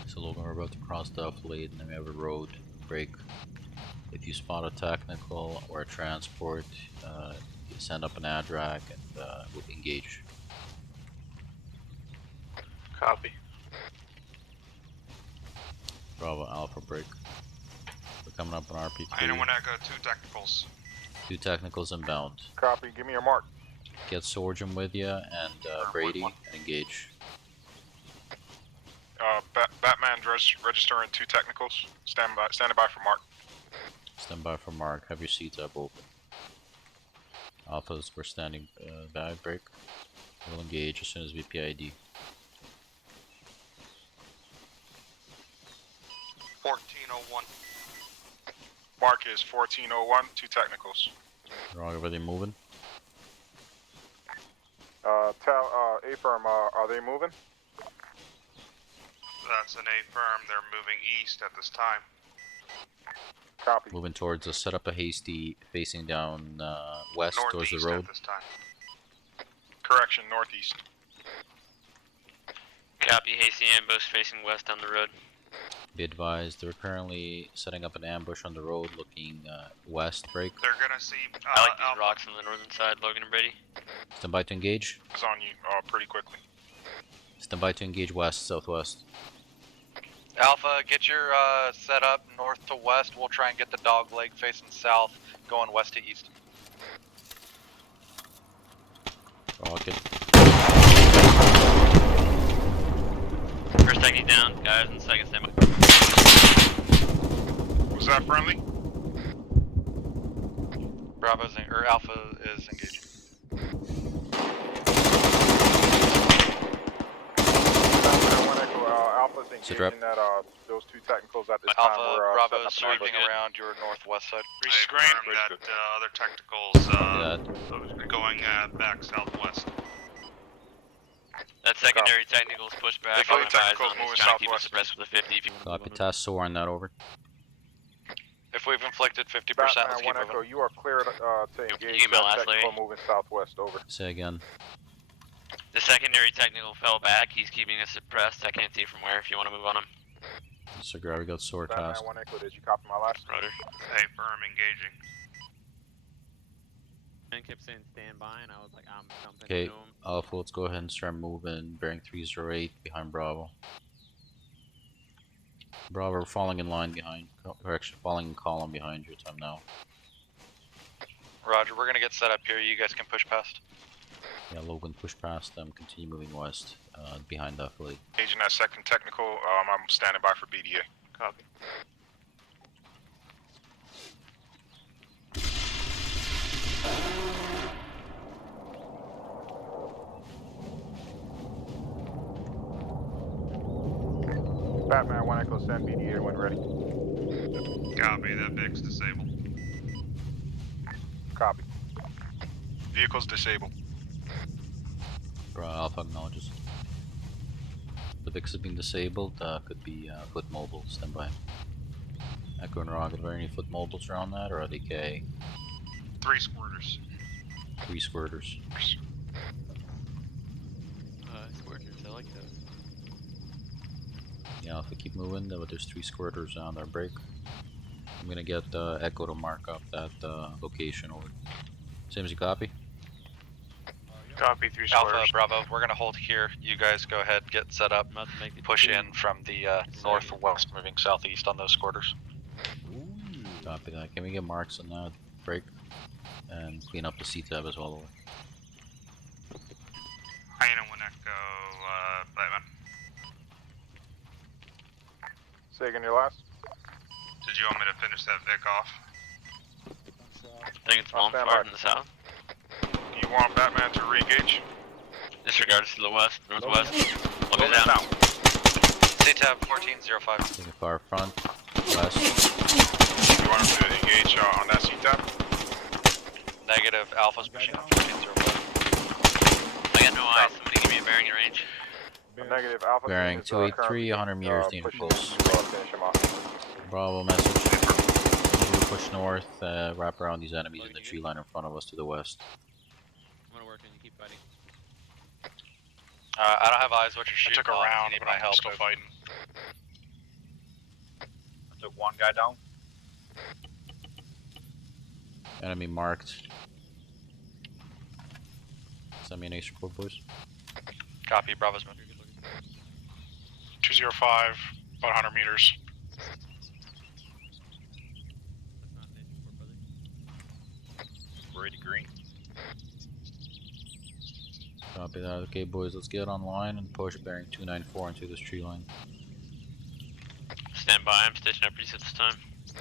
So Logan, we're about to cross the off-lane and then we have a road break. If you spot a technical or a transport, you send up an ADRAC and we'll engage. Copy. Bravo Alpha break. We're coming up on RP3. Anyone Echo, 2 technicals. 2 technicals inbound. Copy. Give me your mark. Get Sorghum with you and Brady and engage. Batman registering 2 technicals. Standing by for mark. Stand by for mark. Have your seats up open. Alphas, we're standing by. Break. We'll engage as soon as we PID. 1401. Mark is 1401. 2 technicals. Wrong, everybody moving? A-firm, are they moving? That's an A-firm. They're moving east at this time. Copy. Moving towards us. Set up a hasty facing down west Northeast towards the road. at this time. Correction, northeast. Copy, hasty ambush facing west down the road. Be advised, they're currently setting up an ambush on the road looking west. Break. They're gonna see I like these Alpha. rocks on the northern side, Logan and Brady. Stand by to engage. It's on you pretty quickly. Stand by to engage west, southwest. Alpha, get your set up north to west. We'll try and get the dog leg facing south, going west to east. Rocket. First technique down, guys, and second standby. Was that friendly? Bravo's or Alpha is engaging. Alpha's engaging that, those 2 technicals at this Alpha, time. We're Bravo setting up is an ambush. sweeping around your northwest side. Reese Green. Bridge That good. other technicals That. going back southwest. That secondary technical's pushed back. Other I'm advised technicals on moving this, trying to keep us southwest. abreast with the 50 if you want to Copy. move on. Task SOAR on that over. If we've inflicted 50%, Batman, let's keep 1 Echo, moving. you are cleared to engage email that us, technical Larry. moving southwest. Over. Say again. The secondary technical fell back. He's keeping us suppressed. I can't see from where if you want to move on him. So we got SOAR Batman, task. 1 Echo, did you copy my last? Roger. A-firm engaging. And kept saying stand by, and I was like, I'm jumping Okay, into him. Alpha, let's go ahead and start moving. Bearing 308 behind Bravo. Bravo, we're falling in line behind. Correction, falling in column behind your time now. Roger, we're gonna get set up here. You guys can push past. Yeah, Logan, push past them. Continue moving west, behind the affiliate. Agent at second technical. I'm standing by for BDA. Copy. Batman 1 Echo send BDA when ready. Copy, that Vic's disabled. Copy. Vehicle's disabled. Alpha acknowledges. The VIX is being disabled. Could be foot mobile. Stand by. Echo and Rocket, are there any foot mobiles around that, or are they K? 3 squirters. 3 squirters. Squirters, I like those. Yeah, if we keep moving, but there's 3 squirters on their break. I'm gonna get Echo to mark up that location over. Same as you copy? Copy, 3 Alpha, squirters. Bravo, we're gonna hold here. You guys go ahead, get set up. Push in from the northwest, moving southeast on those quarters. Copy that. Can we get marks on that break? And clean up the C-tab as well. Hyena 1 Echo, Batman. Say again your last. Did you want me to finish that Vic off? I think it's I'll one stand far by. from the south. You want Batman to re-engage? Disregards to the west, northwest. I'll go down. C-tab 1405. Taking far front, west. You want him to engage on that C-tab? Negative, Alpha's pushing on 1405. I got no eyes. Somebody give me a bearing and range. Negative Alpha. Bearing team is, 283, 100 meters danger pushing close. to finish him off. Bravo message. We'll push north, wrap around these enemies in the tree line in front of us to the west. I'm gonna work and you keep fighting. I don't have eyes. What's your I shoot? took a call? round, You need but my I'm help. still fighting. I took one guy down. Enemy marked. Send me an ace report, boys. Copy, Bravo's moving. 205, about 100 meters. Ready green. Copy that. Okay, boys, let's get online and push bearing 294 into this tree line. Stand by. I'm stationed up pretty at this time.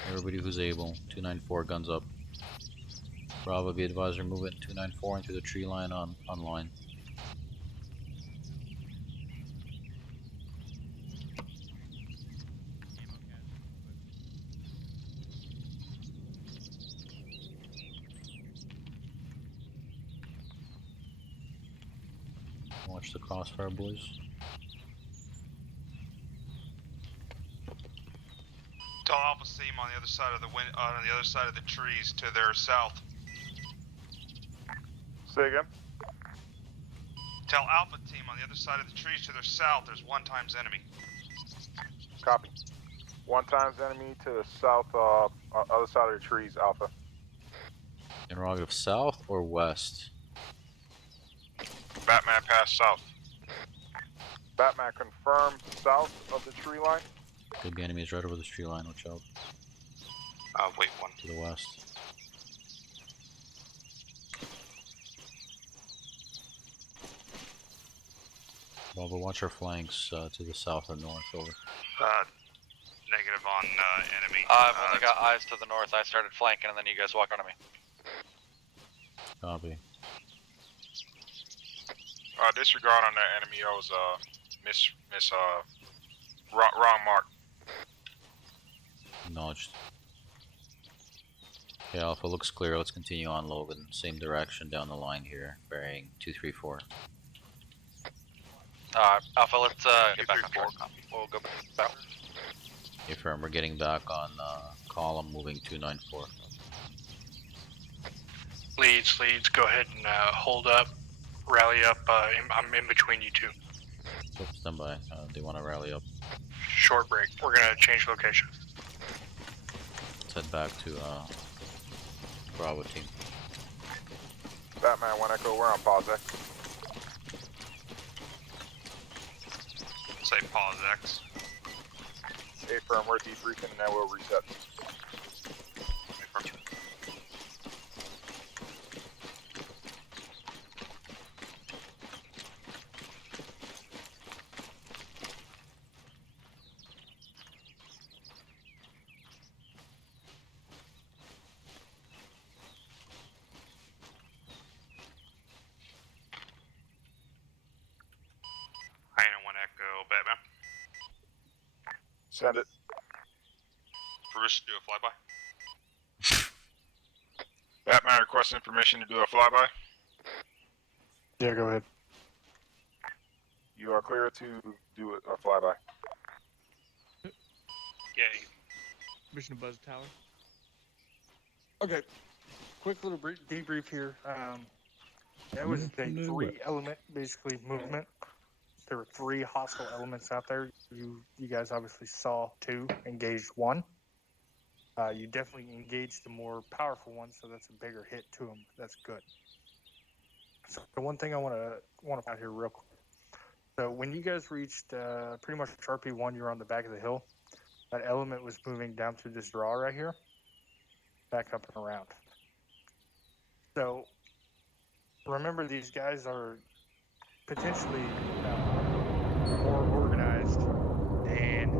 Everybody who's able. 294, guns up. Bravo, be advisor, move it 294 into the tree line online. Watch the crossfire, boys. Tell Alpha team on the other side of the on the other side of the trees to their south. Say again. Tell Alpha team on the other side of the trees to their south. There's 1 times enemy. Copy. 1 times enemy to the south, other side of the trees, Alpha. Interrogative, south or west? Batman passed south. Batman confirm south of the tree line. Could be enemies right over this tree line, watch out. Wait 1. To the west. Bravo, watch our flanks to the south or north, over. Negative on enemy. I've only got eyes to the north. I started flanking and then you guys walk onto me. Copy. Disregard on that enemy. I was wrong mark. Acknowledged. Okay, Alpha looks clear. Let's continue on, Logan. Same direction down the line here, bearing 234. Alpha, let's get back on board. We'll go back. Affirm, we're getting back on column, moving 294. Leads, go ahead and hold up, rally up. I'm in between you two. Yep, stand by. They want to rally up. Short break. We're gonna change location. Let's head back to Bravo team. Batman 1 Echo, we're on pause X. Say pause X. Affirm, we're debriefing and then we'll reset. Send it. Permission to do a flyby? Batman requesting permission to do a flyby. Yeah, go ahead. You are clear to do a flyby. Yay. Mission to buzz tower. Okay. Quick little debrief here. That was a 3-element, basically, movement. There were 3 hostile elements out there. You guys obviously saw 2, engaged 1. You definitely engaged the more powerful one, so that's a bigger hit to him. That's good. So the one thing I want to out here real quick. So when you guys reached pretty much RP1, you were on the back of the hill. That element was moving down through this draw right here, back up and around. So remember, these guys are potentially more organized than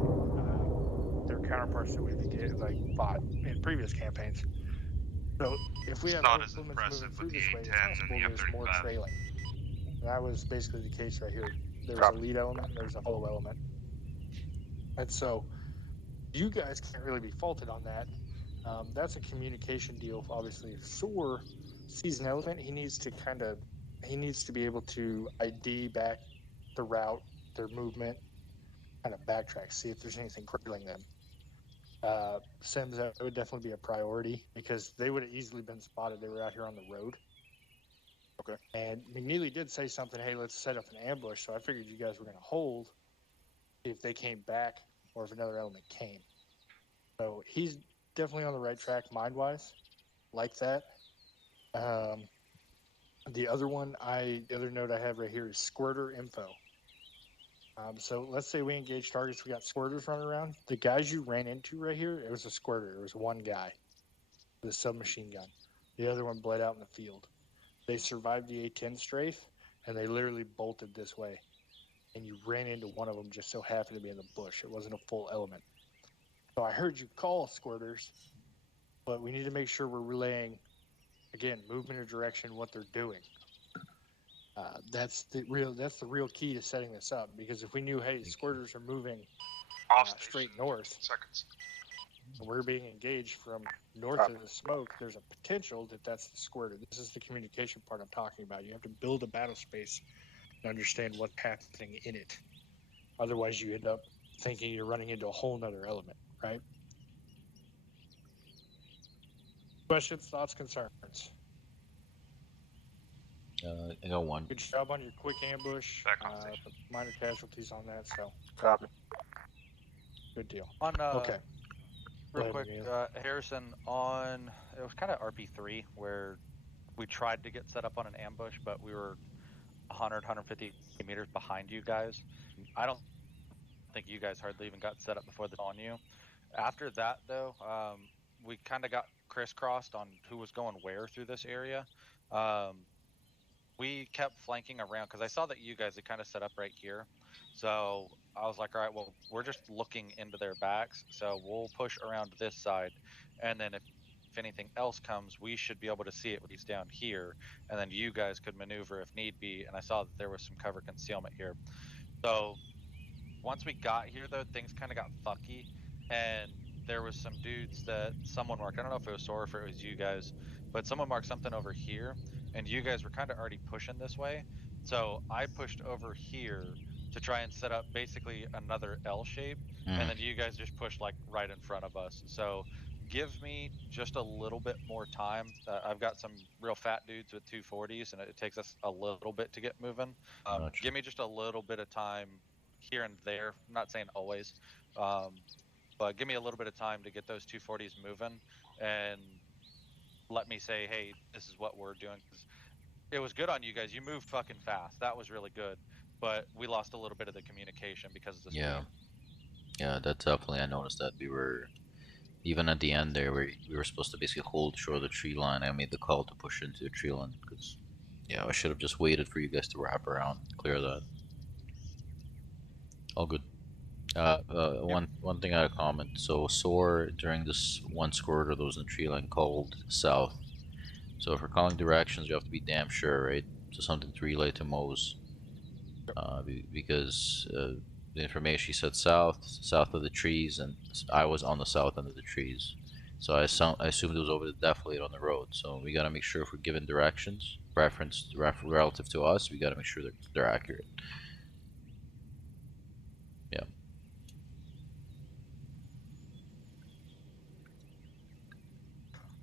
their counterparts that we've fought in previous campaigns. So if we have not as elements impressive moving through with the this way, it's A10 and possible the there's more F-35. trailing. And that was basically the case right here. There was a lead element, there's a hollow element. And so you guys can't really be faulted on that. That's a communication deal. Obviously, if SOAR sees an element, he needs to be able to ID back the route, their movement, kind of backtrack, see if there's anything crippling them. Sims, that would definitely be a priority because they would have easily been spotted. They were out here on the road. Okay. And McNeely did say something, hey, let's set up an ambush. So I figured you guys were going to hold, see if they came back or if another element came. So he's definitely on the right track mind-wise, like that. The other note I have right here is squirter info. So let's say we engage targets, we got squirters running around. The guys you ran into right here, it was a squirter. It was one guy with a submachine gun. The other one bled out in the field. They survived the A-10 strafe, and they literally bolted this way. And you ran into one of them, just so happened to be in the bush. It wasn't a full element. So I heard you call squirters, but we need to make sure we're relaying, again, movement or direction, what they're doing. That's the real key to setting this up, because if we knew, hey, squirters are moving straight north, seconds. and we're being engaged from north of the smoke, there's a potential that that's the squirter. This is the communication part I'm talking about. You have to build a battle space and understand what's happening in it. Otherwise, you end up thinking you're running into a whole nother element, right? Questions, thoughts, concerns? I got one. Good job on your quick ambush. Minor casualties on that, so. Copy. Good deal. On okay. Real Go quick, ahead, Harrison, on it was kind of RP3 where we tried to get set up on an ambush, but we were 150 meters behind you guys. I don't think you guys hardly even got set up before the on you. After that, though, we kind of got crisscrossed on who was going where through this area. We kept flanking around because I saw that you guys had kind of set up right here. So I was like, all right, well, we're just looking into their backs. So we'll push around this side. And then if anything else comes, we should be able to see it when he's down here. And then you guys could maneuver if need be. And I saw that there was some cover concealment here. So once we got here, though, things kind of got fucky. And there was some dudes that someone marked. I don't know if it was SOAR or if it was you guys, but someone marked something over here. And you guys were kind of already pushing this way. So I pushed over here to try and set up basically another L shape. And then you guys just pushed like right in front of us. So give me just a little bit more time. I've got some real fat dudes with 240s and it takes us a little bit to get moving. Give me just a little bit of time here and there. I'm not saying always, but give me a little bit of time to get those 240s moving and let me say, hey, this is what we're doing. 'Cause it was good on you guys. You moved fucking fast. That was really good. But we lost a little bit of the communication because of the speed. Yeah, that's definitely. I noticed that we were, even at the end there, we were supposed to basically hold short of the tree line. I made the call to push into the tree line because, yeah, I should have just waited for you guys to wrap around, clear that. All good. One thing I had a comment. So SOAR during this one squirter that was in the tree line called south. So if we're calling directions, you have to be damn sure, right? So something to relay to Mose. Because the information, he said south of the trees, and I was on the south end of the trees. So I assumed it was over the defilade on the road. So we gotta make sure if we're given directions, relative to us, we gotta make sure they're accurate. Yeah.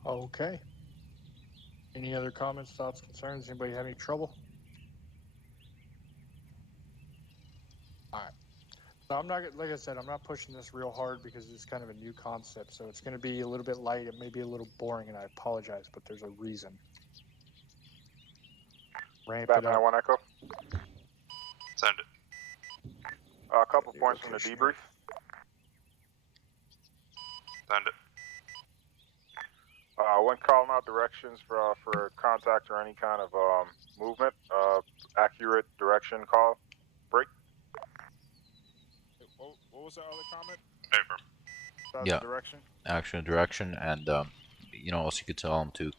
Okay. Any other comments, thoughts, concerns? Anybody have any trouble? All right. So I'm not, like I said, I'm not pushing this real hard because it's kind of a new concept. So it's going to be a little bit light. It may be a little boring, and I apologize, but there's a reason. Ramp it Batman up. 1 Echo. Send it. A couple points from the debrief. Send it. When calling out directions for contact or any kind of movement, accurate direction call. Break. What was the other comment? Paper. Yeah. Direction. Action and direction, and you know, also you could tell them to. You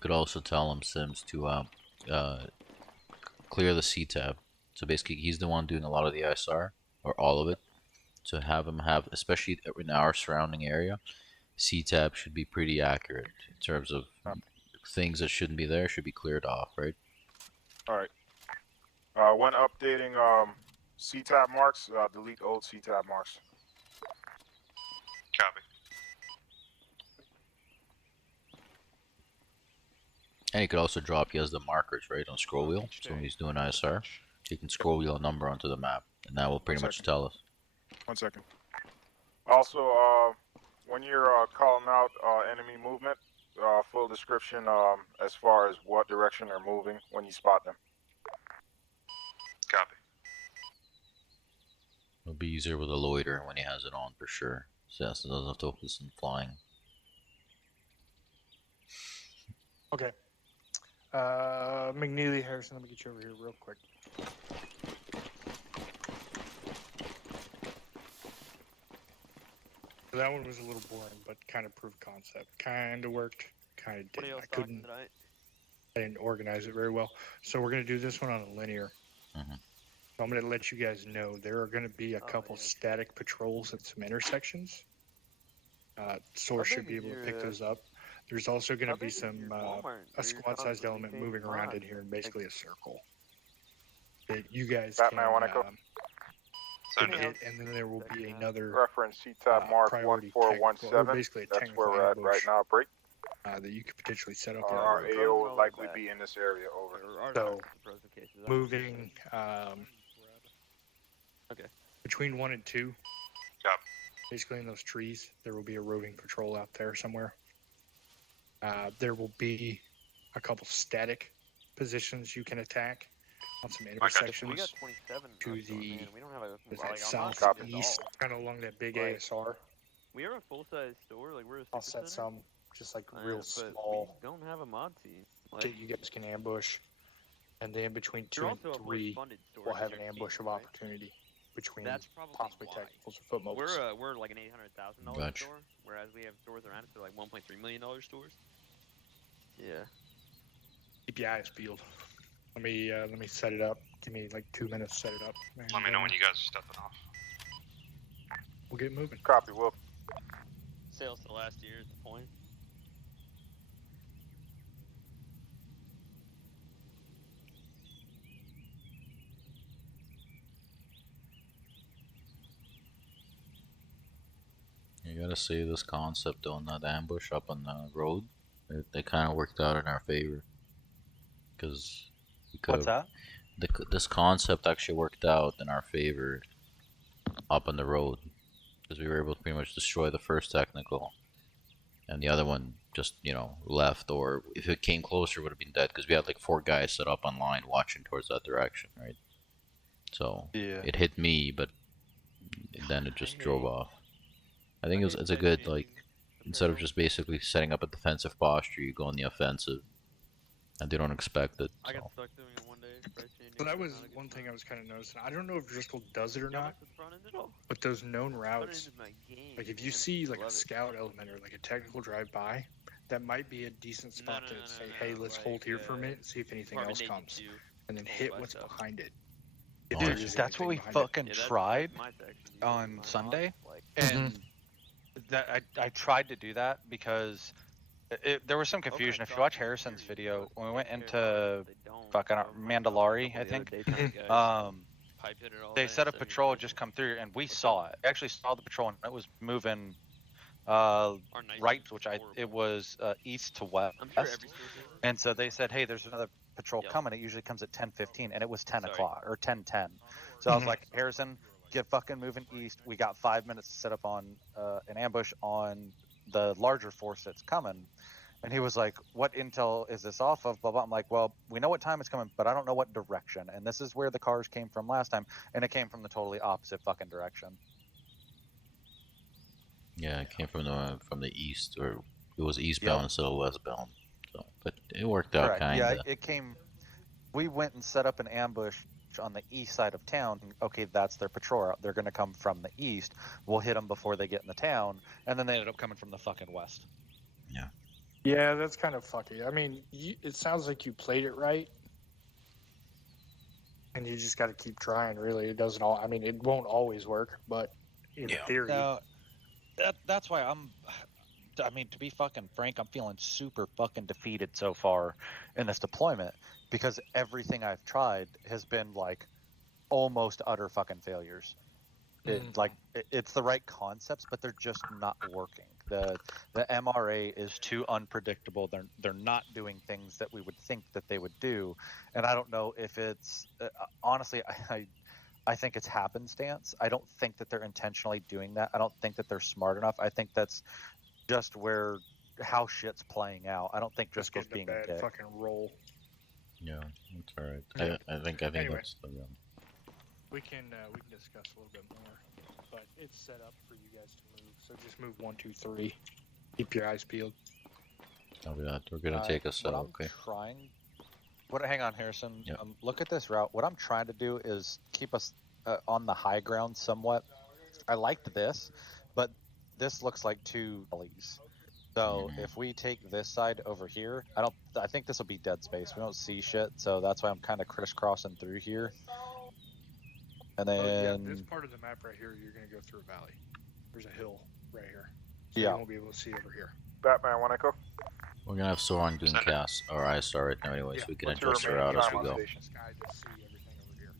could also tell him, Sims, to clear the C tab. So basically, he's the one doing a lot of the ISR, or all of it. So have him have, especially in our surrounding area, C tab should be pretty accurate in terms of things that shouldn't be there should be cleared off, right? All right. When updating C-tab marks, delete old C-tab marks. Copy. And he could also drop, he has the markers, right, on scroll wheel. So when he's doing ISR, he can scroll wheel a number onto the map, and that will pretty much tell us. 1 second. Also, when you're calling out enemy movement, full description as far as what direction they're moving when you spot them. Copy. It'll be easier with a loiter when he has it on for sure. So yes, it doesn't have to focus on flying. Okay. McNeely, Harrison, let me get you over here real quick. So that one was a little boring, but kind of proved concept. Kind of worked, kind of didn't. I didn't organize it very well. So we're going to do this one on a linear. So I'm going to let you guys know there are going to be a couple static patrols at some intersections. Source should be able to pick those up. There's also going to be some a squad-sized element moving around in here in basically a circle that you guys Batman, can hit, and then there will be another reference C-tab mark priority 1417. basically a That's technical where we're at right now. Break. that you could potentially set up. Our AO would likely be in this area. Over. So moving between 1 and 2. Basically in those trees, there will be a roving patrol out there somewhere. There will be a couple static positions you can attack on some intersections We got 27 to we don't have a southeast, kind of along that big ASR. We are a full-size store, like we're a super I'll set center. some just like real but small we don't have a mod team. that you guys can ambush, and then between 2 and 3, we'll have an ambush of opportunity between possibly tacticals or foot mobiles. We're like an $800,000 Gotcha. store, whereas we have stores around us that are like $1.3 million stores. Yeah. Keep your eyes peeled. Let me set it up. Give me like 2 minutes to set it up. Let me know when you guys are stepping off. We'll get moving. Copy, Will. Sales to last year is the point. You gotta say this concept on that ambush up on the road. They kind of worked out in our favor. Because What's that? This concept actually worked out in our favor up on the road. Because we were able to pretty much destroy the first technical. And the other one just, you know, left. Or if it came closer, would have been dead. Because we had like 4 guys set up on line watching towards that direction, right? So it hit me, but then it just drove off. I think it's a good, like, instead of just basically setting up a defensive posture, you go on the offensive, and they don't expect it. I got stuck doing it one day. So that was one thing I was kind of noticing. I don't know if Driscoll does it or not, but those known routes, like if you see like a scout element or like a technical drive-by, that might be a decent spot to say, hey, let's hold here for a minute and see if anything else comes. and then hit what's behind it. If Dude, there is That's what we anything behind it. fucking Yeah, that's tried my section. You on mine off, Sunday, like, and that I tried to do that because there was some confusion. If you watch Harrison's video, when we went into fucking Mandalari, I think, pipe hit it all they day, said a so you patrol guys just will- come through, and we saw it. We actually saw the patrol, and it was moving right, which it was east to west. I'm sure every school does. And so they said, hey, there's another patrol coming. It usually comes at 10:15, and it was 10 o'clock or 10:10. So I was like, Harrison, get fucking moving east. We got 5 minutes to set up on an ambush on the larger force that's coming. And he was like, what intel is this off of? Blah, blah. I'm like, well, we know what time it's coming, but I don't know what direction. And this is where the cars came from last time, and it came from the totally opposite fucking direction. Yeah, it came from the east, or it was eastbound instead of westbound. So, but it worked out Correct. kinda. Yeah, it came. We went and set up an ambush on the east side of town. Okay, that's their patrol route. They're going to come from the east. We'll hit them before they get in the town, and then they ended up coming from the fucking west. Yeah. Yeah, that's kind of fucky. I mean, it sounds like you played it right, and you just got to keep trying. Really, it doesn't all. I mean, it won't always work, but in theory, No, that's why I mean, to be fucking frank, I'm feeling super fucking defeated so far in this deployment because everything I've tried has been like almost utter fucking failures. It's the right concepts, but they're just not working. The MRA is too unpredictable. They're not doing things that we would think that they would do, and I don't know if it's honestly I think it's happenstance. I don't think that they're intentionally doing that. I don't think that they're smart enough. I think that's just how shit's playing out. I don't think Driscoll's being a dick. fucking roll. Yeah, that's alright. Yeah. I think Anyway. that's the We can discuss a little bit more, but it's set up for you guys to move. So just move 1, 2, 3. Keep your eyes peeled. We're gonna take us out. Okay. Hang on, Harrison. Yep. Look at this route. What I'm trying to do is keep us on the high ground somewhat. I liked this, but this looks like two gullies. So if we take this side over here, I think this will be dead space. We don't see shit, so that's why I'm kind of crisscrossing through here. And then this part of the map right here, you're gonna go through a valley. There's a hill right here. So Yeah. you won't be able to see over here. Batman, one echo. We're gonna have Soron doing casts or ISR right now anyway, so we can What's your adjust our remaining route as time we on go. station? Sky to see everything over here.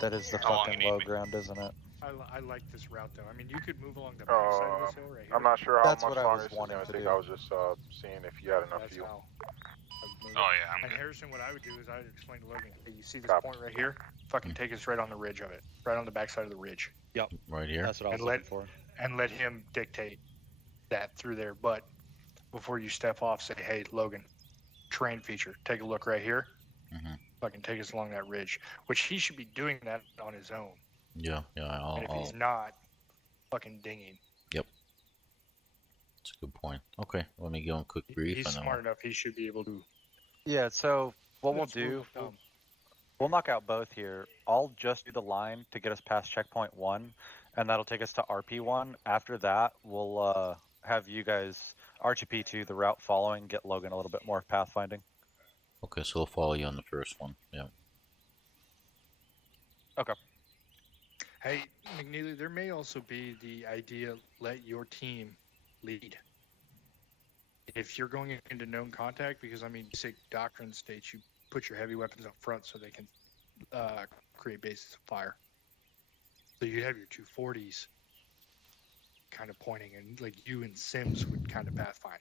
that is the How long fucking you need low me? ground, isn't it? I like this route though. I mean, you could move along the back side of this hill right here. I'm not sure how That's much what I longer was this is wanting going to to take. do. I was just seeing if you had enough That's fuel. how I would move Oh it. yeah, I'm And good. Harrison, what I would do is I would explain to Logan, hey, you see this Copy. point right here? Fucking take us right on the ridge of it. Right on the back side of the ridge. Yep. Right here. That's what I was And looking for. And let him dictate that through there. But before you step off, say, hey, Logan, terrain feature. Take a look right here. Fucking take us along that ridge. Which he should be doing that on his own. Yeah, And if he's not, fucking dinging. Yep. That's a good point. Okay, let me give him a quick brief. He's and then smart enough. He should be able to. Yeah, so what we'll Let's move do, them. we'll knock out both here. I'll just do the line to get us past checkpoint 1, and that'll take us to RP1. After that, we'll have you guys RTP2, the route following, get Logan a little bit more pathfinding. Okay, so we'll follow you on the first one. Yeah. Okay. Hey, McNeely, there may also be the idea, let your team lead. If you're going into known contact, because I mean, basic doctrine states you put your heavy weapons up front so they can create bases of fire. So you have your 240s kind of pointing, and like you and Sims would kind of pathfind.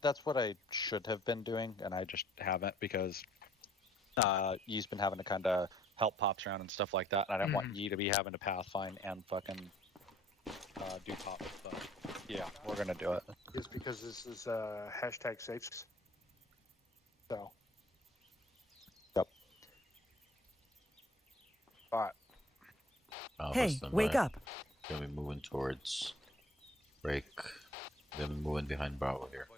That's what I should have been doing, and I just haven't because Yee's been having to kind of help pops around and stuff like that, and I didn't want Yee to be having to pathfind and fucking do pops. But yeah, we're gonna do it. Just because this is hashtag safes. So. Yep. All right. Hey, wake up. Gonna be moving towards break. Then moving behind Bravo here.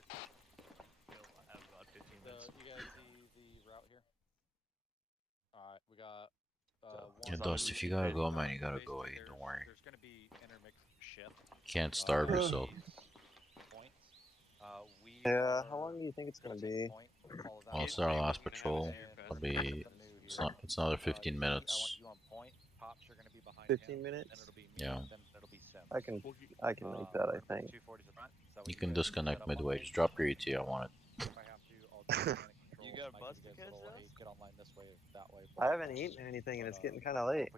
You guys see the route here? Alright, we got Yeah, Dust, if you gotta go, man, you gotta go. Hey, don't worry. There's gonna be intermixed ship. Can't starve yourself. Points. We Yeah, how long do you think it's gonna be? Well, it's our last patrol. Probably it's another 15 minutes. 15 minutes? Yeah. I can make that, I think. You can disconnect midway. Just drop your ET. I want it. You got busted catch us? I haven't eaten anything and it's getting kind of late.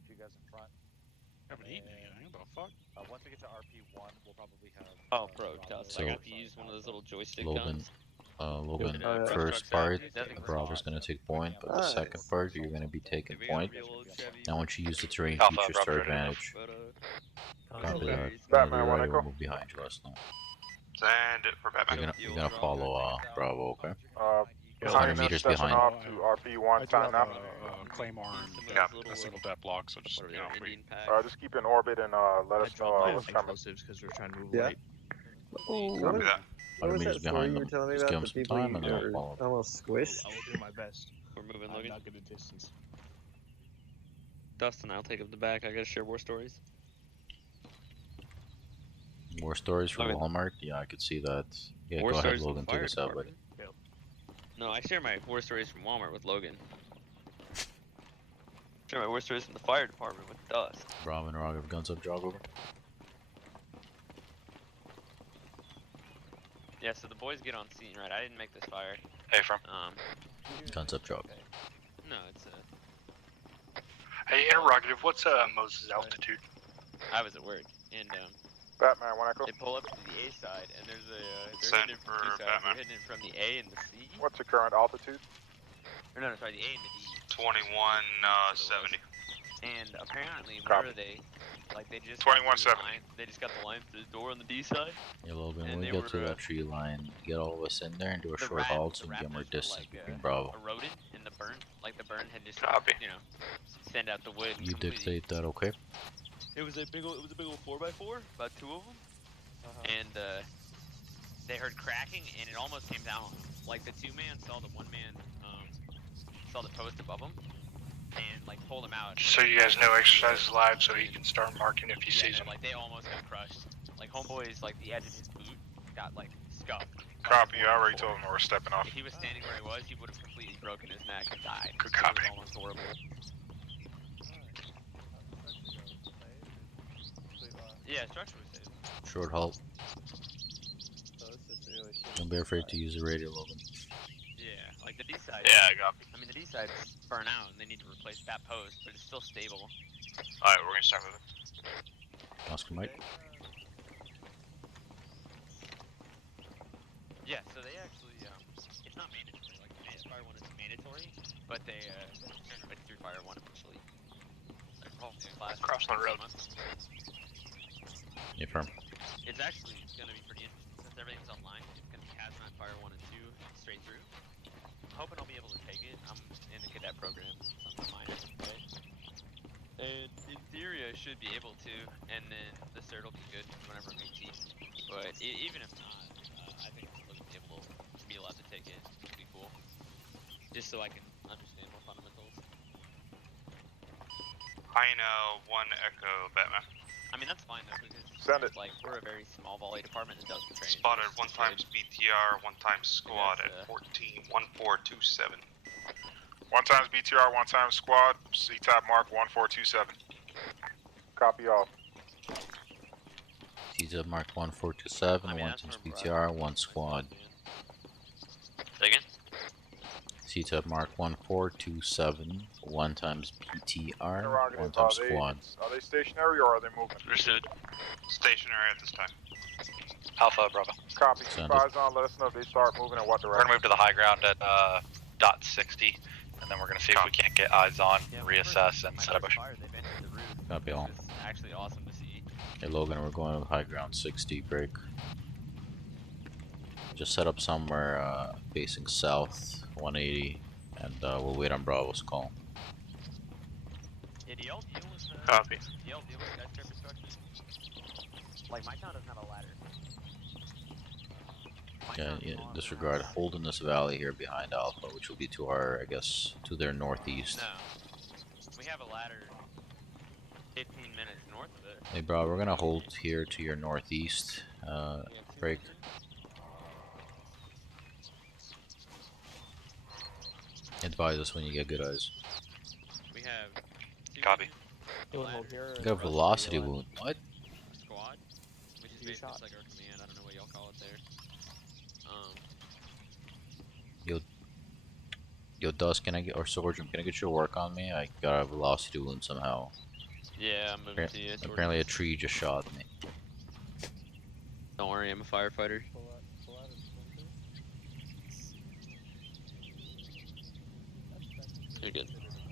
Haven't eaten anything. What the fuck? Once we get to RP1, we'll probably have. Oh, bro, Dust, I So, got to use one of those little joystick Logan, guns. Logan, Yeah, brush first trucks out, part, dude. Nothing's Bravo's lost. gonna take point, but the second Nice. part, you're gonna be taking Dude, we got a point. real old Chevy. Now, once you use the terrain Alpha, features to Bravo, our ready enough. advantage, But, copy that. hilarious. Whenever Batman, you're one ready, echo. we'll move behind you. Let us know. Send it for Batman. You're gonna follow Bravo, okay? Behind 100 us, meters stepping behind. off to RP1, I do time have now. a Claymore and Yeah, a single depth block, so just, you know, if we... Indian pack. Just keep in orbit and let I us dropped know my what's coming. explosives because we're trying to move Yeah. light. What was, that. what 100 was meters that story behind you were them. telling me Just give about them the some people time you and then we'll were follow. almost I will squished? do my best. We're moving, I'm Logan. not good at distance. Dustin, I'll take up the back. I gotta share war stories. More stories for Okay. Walmart? Yeah, I could see that. Yeah, War go ahead, stories with Logan. the Take fire us out, buddy. department. No, I share my war stories from Walmart with Logan. Share my war stories from the fire department with Dust. Bravo and Rog have guns up, jog over. Yeah, so the boys get on scene, right? I didn't make this fire. Hey, from. Guns up, jog. No, it's Hey, interrogative. What's Moses' altitude? I was at work, and Batman, one echo. they pull up to the A side, and there's a they're Send hitting it from for two sides. Batman. They're hitting it from the A and the C. What's the current altitude? Or no, sorry, the A and the D. 2170. And apparently, Copy. where they, like, they just 2170. they just got the line through the door on the D side. Yeah, Logan, And when we they get to were, that tree line, get all of us in there and do a the short halt so the we can get more raptors were, distance like, between Bravo. eroded in the burn. Like the burn had just, Copy. you know, send out the wood. And You completely- dictate that, okay? It was a big old 4x4, about two of them, and they heard cracking, and it almost came down on them. Like the two man saw the one man saw the post above him, and like pulled him out. Just so you guys know, exercise is live, so he can start marking if he Yeah, sees no, him. like they almost got crushed. Like homeboy's like the edge of his boot got like scuffed. Copy, I already told him we're stepping off. If he was standing where he was, he would have completely broken his neck and died. Good It was copy. almost horrible. Yeah, structure was safe. Short halt. Don't be afraid to use the radio, Logan. Yeah, like the D side. Yeah, I got. I mean, the D side's burnt out, and they need to replace that post, but it's still stable. Alright, we're gonna start moving. Oscar Mike. Yeah, so they actually, it's not mandatory. Like Fire 1 is mandatory, but they went through Fire 1 officially. Crossing the road. Yeah, firm. It's actually gonna be pretty interesting since everything's online. It's gonna be Hazmat Fire 1 and 2 straight through. I'm hoping I'll be able to take it. I'm in the cadet program, so I'm a minor, right? And in theory, I should be able to, and then the cert will be good whenever I'm 18. But even if not, I think I'll still be able to be allowed to take it. It'd be cool, just so I can understand more fundamentals. I know, 1 echo, Batman. I mean, that's fine though, because Send it. like we're a very small volley department that does the training. Spotted It's 1 good. times BTR, 1 times squad that's, at 141427. 1 times BTR, 1 times squad. C-type mark 1427. Copy all. T-Zip Mark 1427, I mean, 1 that's times where BTR, 1 squad. Say again? C-Type Mark 1427, 1 times BTR, Interrogative, 1 times squad. Are they stationary or are they moving? Understood. Stationary at this time. Alpha, Bravo. Copy. Send Keep eyes on. Let us know if they start moving in what We're direction. gonna move to the high ground at dot 60, and then we're gonna see if we can't get eyes on, reassess, and set a bush. Fire, they've entered the roof. Copy all. It's actually awesome to see. Hey Logan, we're going to high ground 60, break. Just set up somewhere facing south, 180, and we'll wait on Bravo's call. Yeah, do y'all deal with Copy. do y'all deal with skyscraper structures? Like my town doesn't have a ladder. Yeah, disregard. Hold in this valley here behind Alpha, which will be to our, I guess, to their northeast. No. We have a ladder 15 minutes north of it. Hey bro, we're gonna hold here to your northeast. Break. Advise us when you get good eyes. We have Copy. a ladder, You got a velocity wound. What? a squad, which is basically just like our command. I don't know what y'all call it there. Yo, Dust, can I get, or Swordsman, can I get you to work on me? I got a velocity wound somehow. Yeah, I'm moving to you. Apparently a tree just shot me. Don't worry, I'm a firefighter. You're good.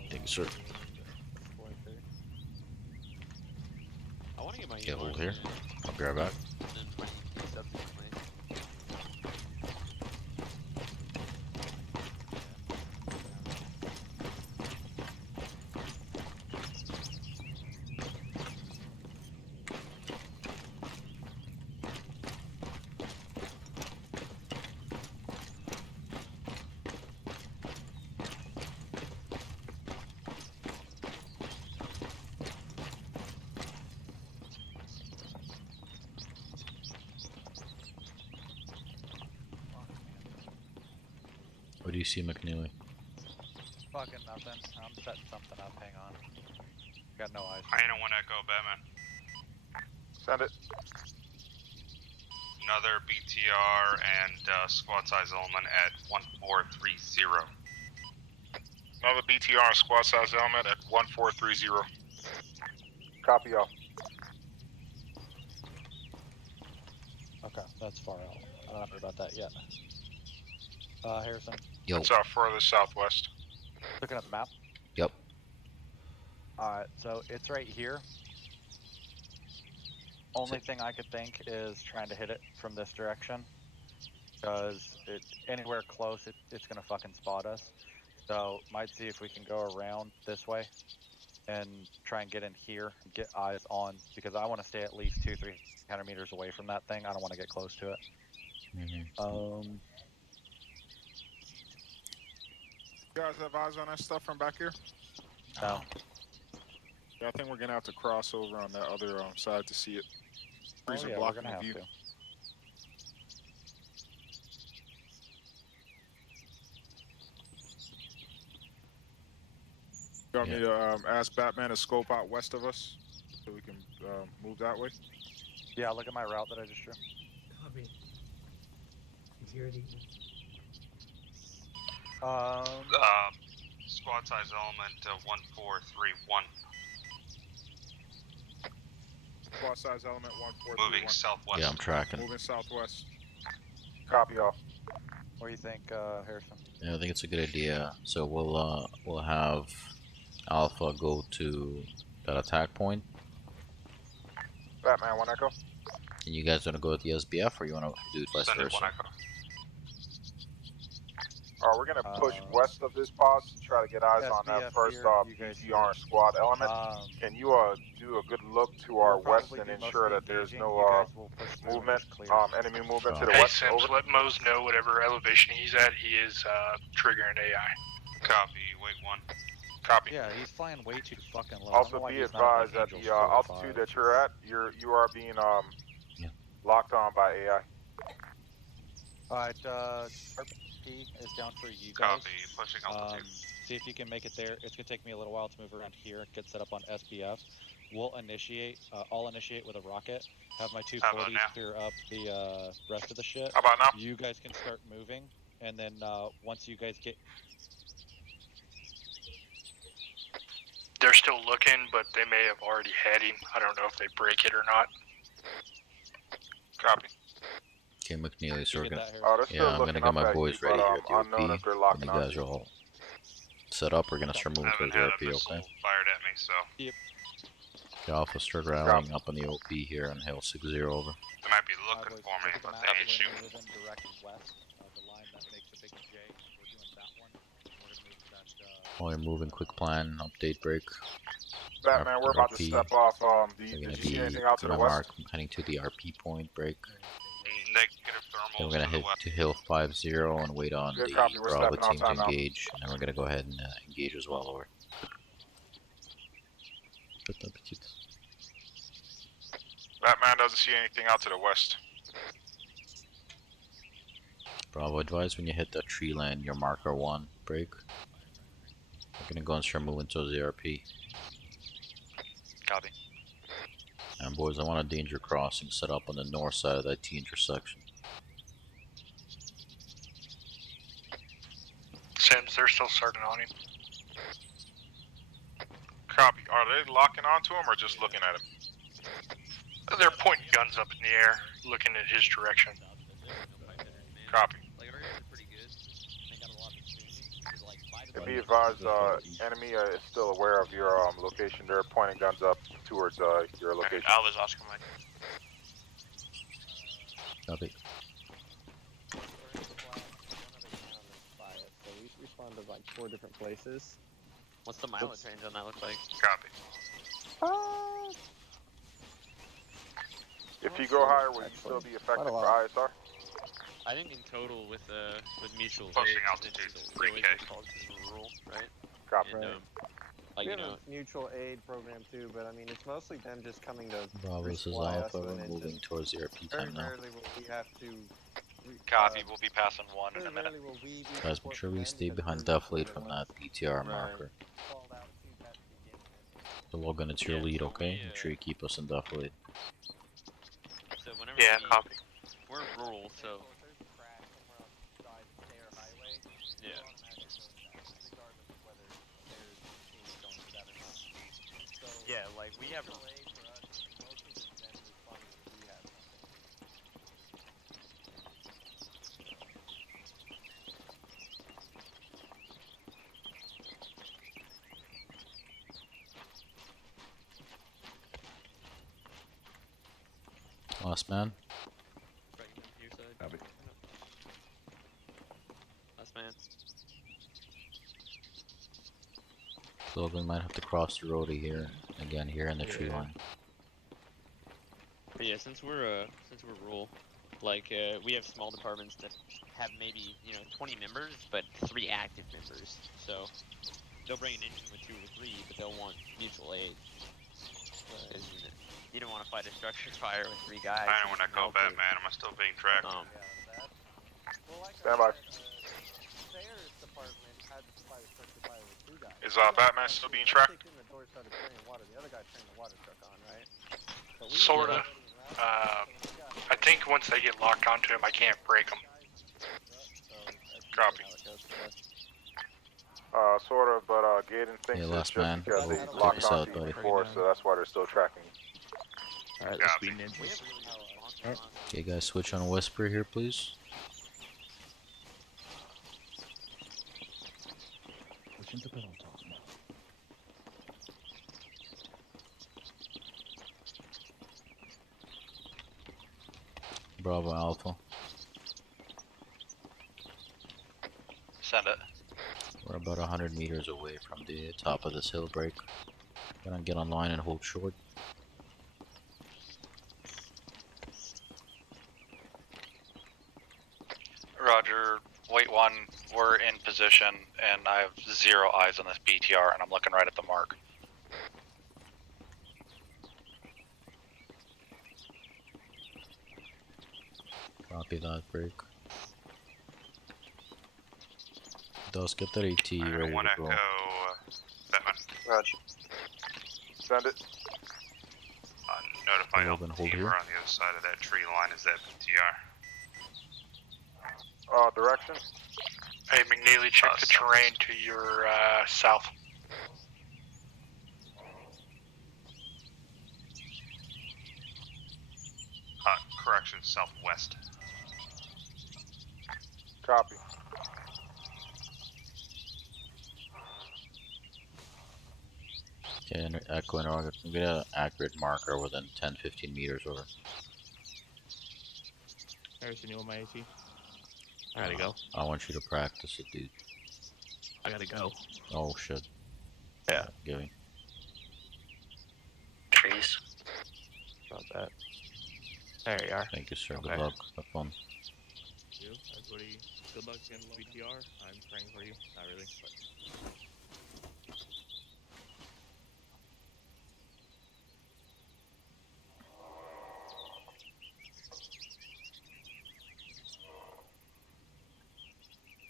Thank you, sir. I want to get my Get hold EMRs here. in, I'll be right back. and my subsequently. What do you see, McNeely? Fucking nothing. I'm setting something up. Hang on. Got no eyes. I ain't one echo, Batman. Send it. Another BTR and squad size element at 1430. Another BTR and squad size element at 1430. Copy all. Okay, that's far out. I don't know about that yet. Harrison. Yo. It's out further southwest. Looking at the map. Yep. Alright, so it's right here. Only thing I could think is trying to hit it from this direction. Because anywhere close, it's going to fucking spot us. So, might see if we can go around this way and try and get in here and get eyes on. Because I want to stay at least 200-300 meters away from that thing. I don't want to get close to it. You guys have eyes on that stuff from back here? No. Yeah, I think we're gonna have to cross over on that other side to see it. Trees are We're blocking gonna the have view. to. You want me to ask Batman to scope out west of us so we can move that way? Yeah, look at my route that I just drew. Copy. You hear the Squad size element 1431. Squad size element 1431. Moving southwest. Yeah, I'm tracking. Moving southwest. Copy all. What do you think, Harrison? Yeah, I think it's a good idea. So we'll have Alpha go to that attack point. Batman, 1 echo. And you guys want to go with the SBF, or you want to do it vice Send it, versa? 1 echo. Alright, we're gonna push west of this post to try to get eyes on that SBF first here, BTR squad element. Can you do a good look to our west and ensure that there's no movement, enemy movement to the west? Sims, let Mose know whatever elevation he's at, he is triggering AI. Copy, wait 1. Copy. Yeah, he's flying way too fucking low. Also, be advised that the altitude that you're at, you are being locked on by AI. Alright, RP is down for you guys. Copy, pushing altitude. See if you can make it there. It's gonna take me a little while to move around here, get set up on SBF. We'll initiate. I'll initiate with a rocket. Have my 240s clear up the rest of the shit. How about now? You guys can start moving, and then once you guys get. They're still looking, but they may have already had him. I don't know if they break it or not. Copy. Okay, McNeely, so we're gonna. Yeah, I'm gonna get my boys ready here at the OP. When you guys are all set up, we're gonna start moving towards the RP, okay? Fired at me, so. Yep. The Alpha start rallying up on the OP here on Hill 60 over. They might be looking for me, but they ain't shooting. Move in direct west, the line that makes a big J. We're doing that one. We're gonna move to that. While you're moving, quick plan, update break. Batman, we're about to step off. Did you see anything out to the west? I'm heading to the RP point break. Negative thermals. Then we're gonna head to Hill 50 and wait on the Bravo team to engage, and we're gonna go ahead and engage as well, over. Batman doesn't see anything out to the west. Bravo, advise when you hit that tree line, your marker 1 break. Gonna go and start moving towards the RP. Copy. And boys, I want a danger crossing set up on the north side of that T intersection. Sims, they're still starting on him. Copy. Are they locking onto him or just looking at him? They're pointing guns up in the air, looking at his direction. Copy. Like our areas are pretty good. They got a lot of experience. They're, like, by the And way, be advised, enemy is still aware of your location. They're pointing guns up towards your location. Alva's Oscar Mike. Copy. So we respond to like 4 different places. What's the mileage range on that look like? Copy. If you go higher, will you still be affected for ISR? I think in total with mutual Posting aid, altitude, it's 3K. called rural, right? Copy. And, like, We you have know, a mutual aid program too, but I mean it's mostly them just coming to Bravo, this is resupply us Alpha. with an We're engine. moving towards the RP Very time now. rarely will we have to. Copy. We'll be passing 1 in a Very minute. rarely will we do Guys, make support sure for we them stay because behind we're deflate the from ones that PTR Right. marker. called out to at the beginning. So Logan, it's your Yeah, lead, so okay? we, Make sure you keep us in deflate. so whenever Yeah, copy. we're rural, so If there's a crash somewhere on the side of the air highway, yeah. we'll automatically go to that, regardless of whether there's aids going to that or not. So Yeah, like we have mutual aid for us is mostly just them responding when we have something. Last man. Copy. Last man. Logan might have to cross the road here again here in the tree Yeah. line. But yeah, since we're rural, like we have small departments that have maybe 20 members, but 3 active members. So they'll bring an engine with 2 or 3, but they'll want mutual aid. Because you don't want to fight a structure fire with 3 guys. I know when I call Batman, am I still being tracked? Well, like Stand by. Sayers department had to fight a structure fire with 2 guys. Is Batman still being tracked? Kicked in the door, started spraying water. The other guy turned the water truck on, right? But we Sort were of. already in route, I think once they get locked onto him, I can't break them. Copy. Sort of, but Gaten thinks Yeah, it's last just man. because they Check locked this out, onto you buddy. before, so that's why they're still tracking you. Alright, let's speed ninjas. Okay, guys, switch on Whisper here, please. Bravo Alpha. Send it. We're about 100 meters away from the top of this hill break. Gonna get online and hold short. Roger. Wait 1. We're in position, and I have 0 eyes on this BTR, and I'm looking right at the mark. Copy that break. Does get that AT ready One to Echo, go. Batman. Roger. Send it. Notify Logan, Alpha hold team here. we're on the other side of that tree line is that BTR. Direction. Hey, McNeely, check the terrain to your south. Correction, southwest. Copy. Okay, and Echo and Roger, we get an accurate marker within 10-15 meters over. Harrison, you want my AT? I gotta go. I want you to practice it, dude. I gotta go. Oh shit. Yeah. Giving. Trees. About that. There you are. Thank you, sir. Okay. Good luck. Have fun. You, everybody, good luck against BTR. I'm praying for you. Not really, but.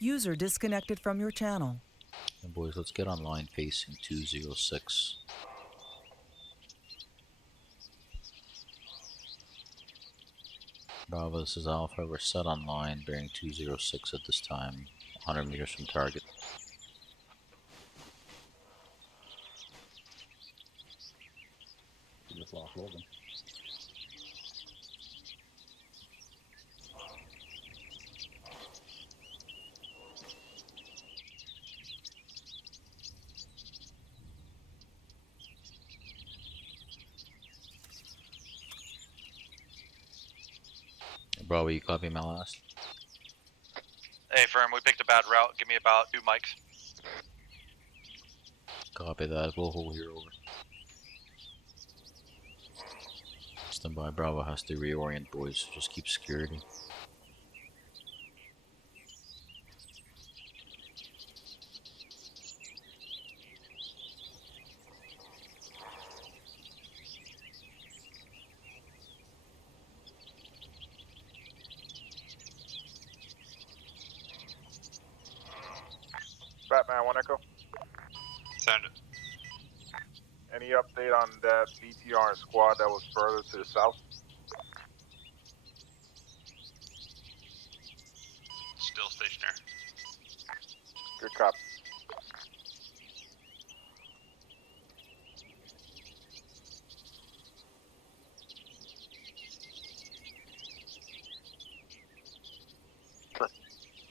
User disconnected from your channel. And boys, let's get online facing 206. Bravo, this is Alpha. We're set on line bearing 206 at this time, 100 meters from target. You just lost Logan. Bravo, you copy my last? Hey, firm, we picked a bad route. Give me about 2 mics. Copy that. We'll hold here over. Stand by. Bravo has to reorient, boys. So just keep security. Batman, 1 Echo. Send it. Any update on that BTR and squad that was further to the south? Still stationary. Good copy.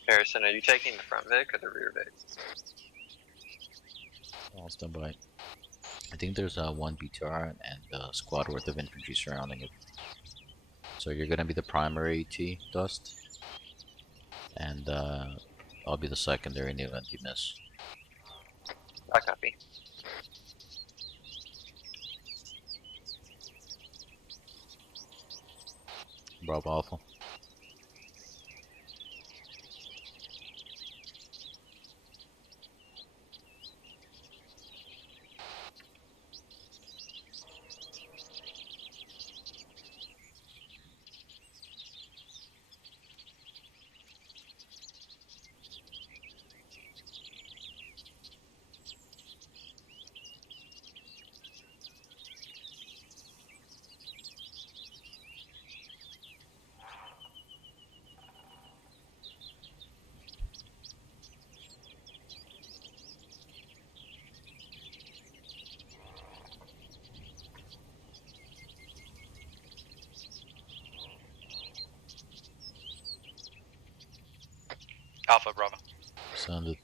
Harrison, are you taking the front Vic or the rear Vic? I'll stand by. I think there's one BTR and a squad worth of infantry surrounding it. So you're gonna be the primary AT, Dust. And I'll be the secondary in the event you miss. I copy. Bravo Alpha. Alpha, Bravo. Send it.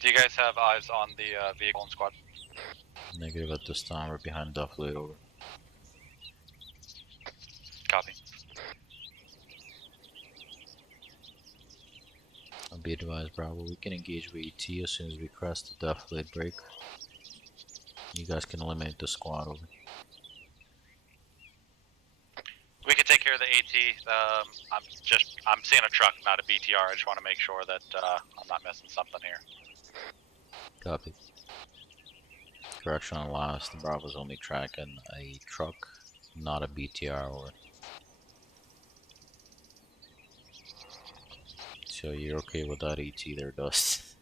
Do you guys have eyes on the vehicle and squad? Negative at this time. We're behind Duffley. Over. Copy. I'll be advised, Bravo. We can engage with ET as soon as we cross the Duffley break. You guys can eliminate the squad. Over. We can take care of the AT. I'm seeing a truck, not a BTR. I just want to make sure that I'm not missing something here. Copy. Correction on last. Bravo's only tracking a truck, not a BTR. Over. So you're okay with that ET there, Dust?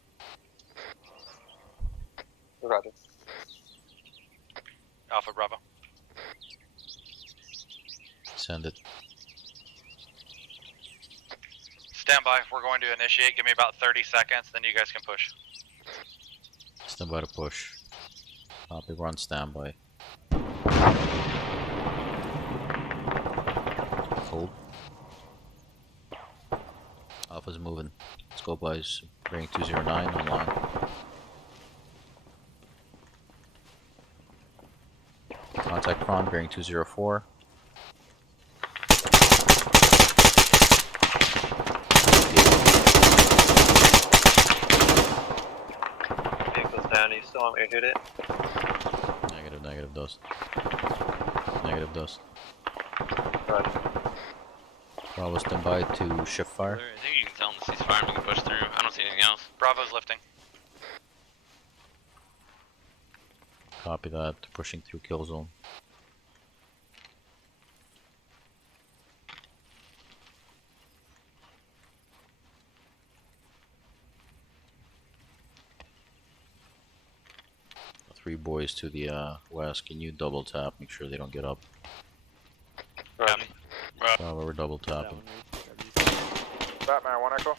Roger. Alpha, Bravo. Send it. Stand by. We're going to initiate. Give me about 30 seconds, then you guys can push. Stand by to push. Copy, we're on standby. Hold. Alpha's moving. Let's go, boys. Bring 209 online. Contact front, bearing 204. Vehicle's down. You still want me to hit it? Negative, Dust. Negative, Dust. Roger. Bravo, stand by to shift fire. I think you can tell him to cease fire and we can push through. I don't see anything else. Bravo's lifting. Copy that. Pushing through kill zone. 3 boys to the west. Can you double tap? Make sure they don't get up. Copy. Bravo, we're double tapping. Batman, 1 Echo.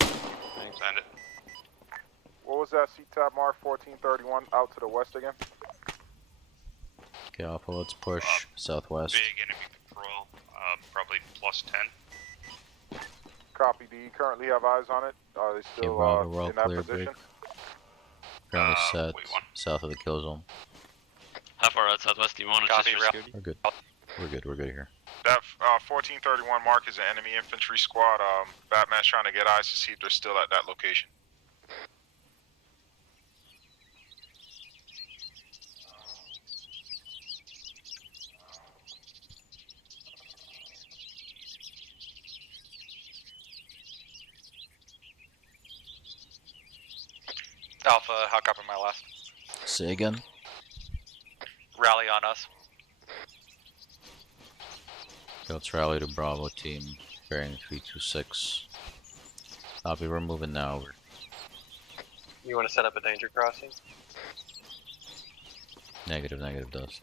Send it. What was that C-Tap Mark 1431 out to the west again? Okay, Alpha, let's push southwest. Big enemy patrol. Probably plus 10. Copy. Do you currently have eyes on it? Are they still Bravo, we're all in that clear, position? Currently set south of the kill zone. How far out southwest do you want it just for security? We're good. We're good here. That 1431 mark is an enemy infantry squad. Batman's trying to get eyes to see if they're still at that location. Alpha, how copy my last? Say again. Rally on us. Okay, let's rally to Bravo team, bearing 326. Copy, we're moving now. Over. You want to set up a danger crossing? Negative, does.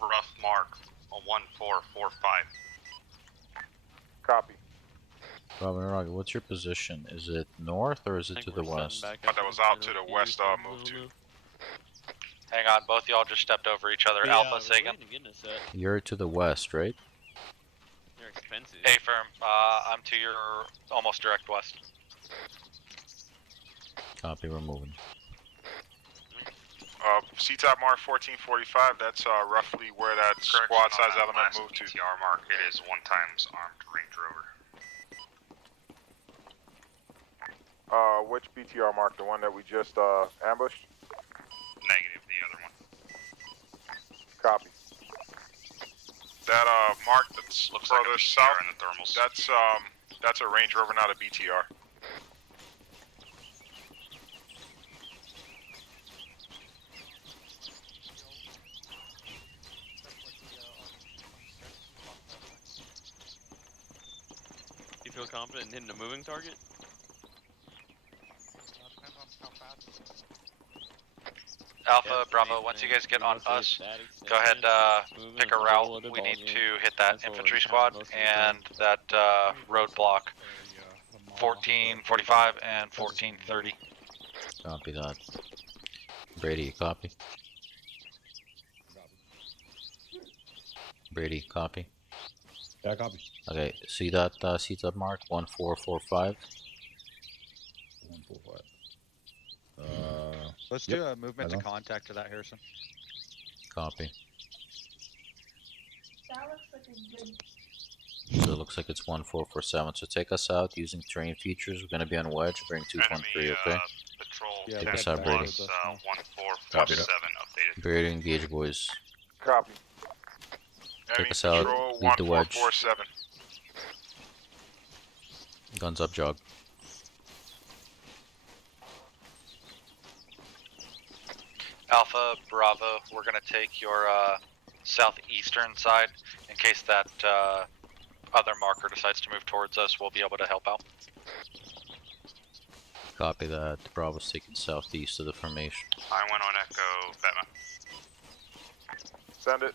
Rough mark. A 1445. Copy. Bravo, what's your position? Is it north or is it to the west? That was out to the west, move to. Hang on, both y'all just stepped over each other. Alpha, say again. You're to the west, right? They're expensive. A firm, I'm to your almost direct west. Copy, we're moving. C-Top Mark 1445, that's roughly where that squad size element moved to. BTR mark, it is 1 times armed Range Rover. Which BTR mark? The one that we just ambushed? Negative, the other one. Copy. That mark that's Looks like further a BTR south, in the thermals. that's a Range Rover, not a BTR. You feel confident in hitting a moving target? Alpha, Bravo, once you guys get on us, go ahead, pick a route. We need to hit that infantry squad and that roadblock. 1445 and 1430. Copy that. Brady, you copy? Brady, copy? Yeah, copy. Okay, see that seat-up mark? 1445? 145. Let's do a movement to contact to that, Harrison. Copy. That looks like a good. So it looks like it's 1447. So take us out using terrain features. We're gonna be on wedge. Bring 213, okay? Patrol Take us out, Brady. 1447 updated. Brady, engage, boys. Copy. Take us out. Lead the wedge. 1447. Guns up, jog. Alpha, Bravo, we're gonna take your southeastern side in case that other marker decides to move towards us. We'll be able to help out. Copy that. Bravo's taking southeast of the formation. I went on Echo, Batman. Send it.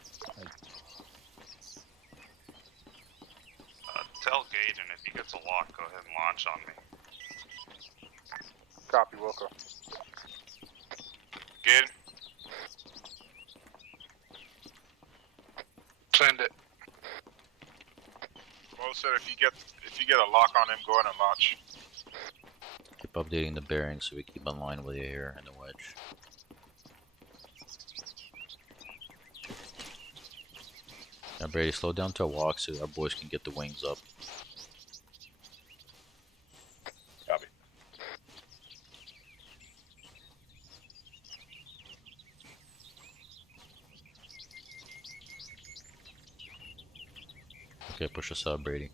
Tell Gaiden if he gets a lock, go ahead and launch on me. Copy, Wilco. Gaiden? Send it. Mo said if you get a lock on him, go ahead and launch. Keep updating the bearings so we keep in line with you here in the wedge. Now Brady, slow down to a walk so our boys can get the wings up. Copy. Okay, push us out, Brady.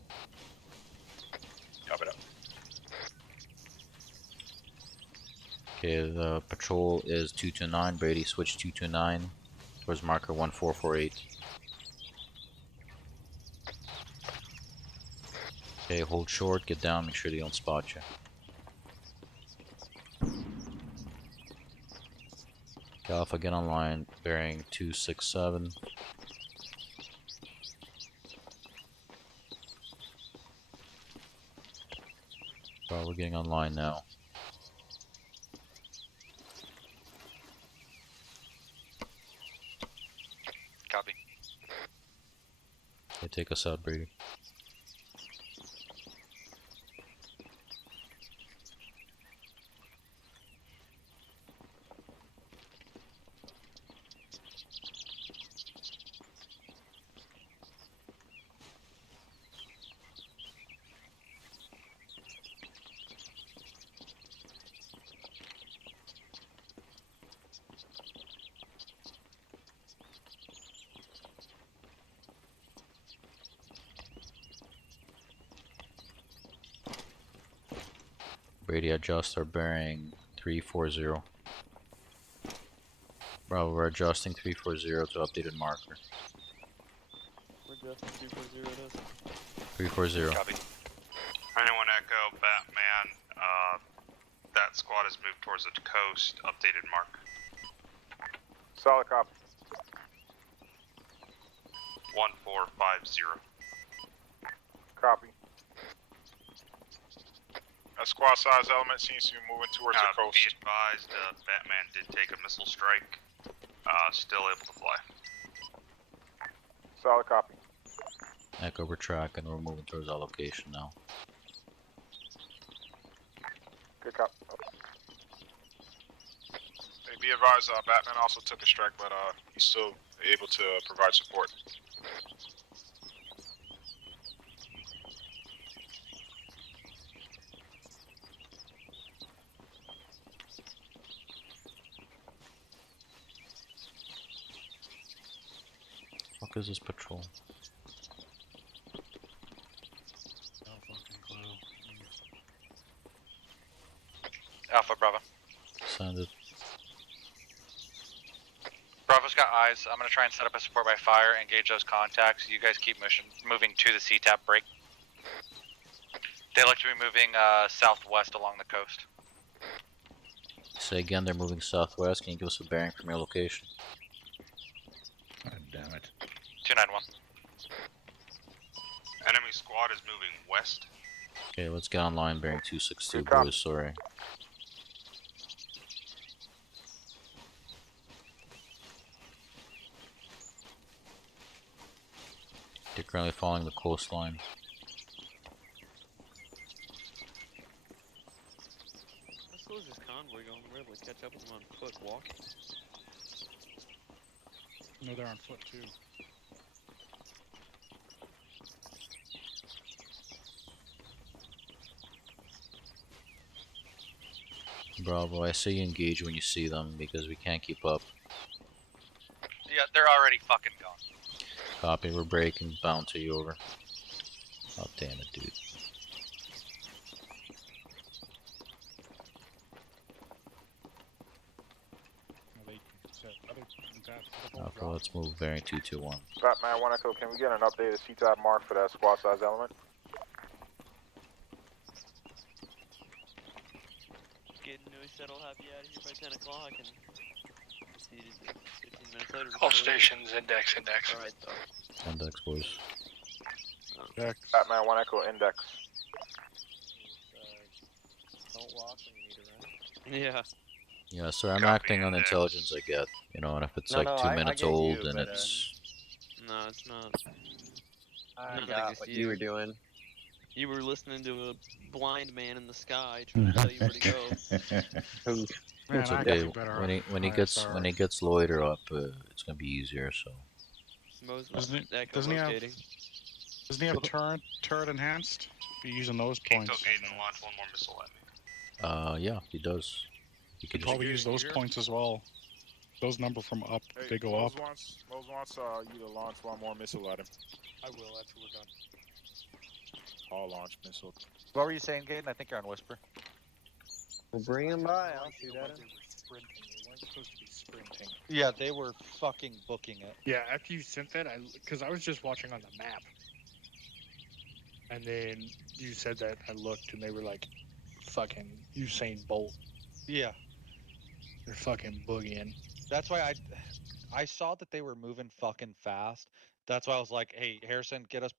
Copy that. Okay, the patrol is 229. Brady, switch 229 towards marker 1448. Okay, hold short, get down, make sure they don't spot you. Alpha, get online, bearing 267. Bravo, getting online now. Copy. Okay, take us out, Brady. Brady, adjust our bearing 340. Bravo, we're adjusting 340 to updated marker. We're adjusting 340 to 340. Copy. 91 Echo, Batman. That squad has moved towards the coast. Updated mark. Solid copy. 1450. Copy. A squad size element seems to be moving towards the coast. Be advised, Batman did take a missile strike. Still able to fly. Solid copy. Echo, we're tracking, we're moving towards our location now. Good copy. Hey, be advised, Batman also took a strike, but he's still able to provide support. Fuck is this patrol? No fucking clue. Alpha, Bravo. Send it. Bravo's got eyes. I'm gonna try and set up a support by fire, engage those contacts. You guys keep moving to the C-tap break. They look to be moving southwest along the coast. Say again, they're moving southwest. Can you give us a bearing from your location? God damn it. 291. Enemy squad is moving west. Okay, let's get online, bearing 262, Good copy. boys, sorry. They're currently following the coastline. How slow is this convoy going? We're able to catch up with them on foot walking. No, they're on foot too. Bravo, I say you engage when you see them because we can't keep up. Yeah, they're already fucking gone. Copy, we're breaking, bound to you, over. Oh, damn it, dude. Alpha, let's move bearing 221. Batman 1 Echo, can we get an updated C-type mark for that squad size element? Getting Nui said I'll have you out of here by 10 o'clock and just needed 15 minutes later. All stations, index. Alright, though. Index, boys. Batman 1 Echo, index. Don't walk when you need to run. Yeah. Yeah, sir, I'm Copy, acting on index. intelligence I get. You know, and if it's No, like no, 2 I minutes get old you, and but, it's... No, it's not. I Nothing got against what you. you were doing. You were listening to a blind man in the sky trying to tell you where to go. Man, It's I okay. could do better When he gets loiter up, it's gonna be easier. So. Doesn't he have turret enhanced? Be using those Can't points. tailgate and launch one more missile at me. Yeah, he does. He Could could probably use those points as well. Those number from up, Hey, they go Mose up. wants you to launch one more missile at him. I will after we're done. All launch missile. What were you saying, Gaten? I think you're on whisper. Well, bring him by. I'll shoot They at were him. sprinting. They weren't supposed to be sprinting. Yeah, they were fucking booking it. Yeah, after you sent that, because I was just watching on the map, and then you said that, I looked, and they were like, fucking Usain Bolt. Yeah. They're fucking boogieing. That's why I saw that they were moving fucking fast. That's why I was like, hey, Harrison, get us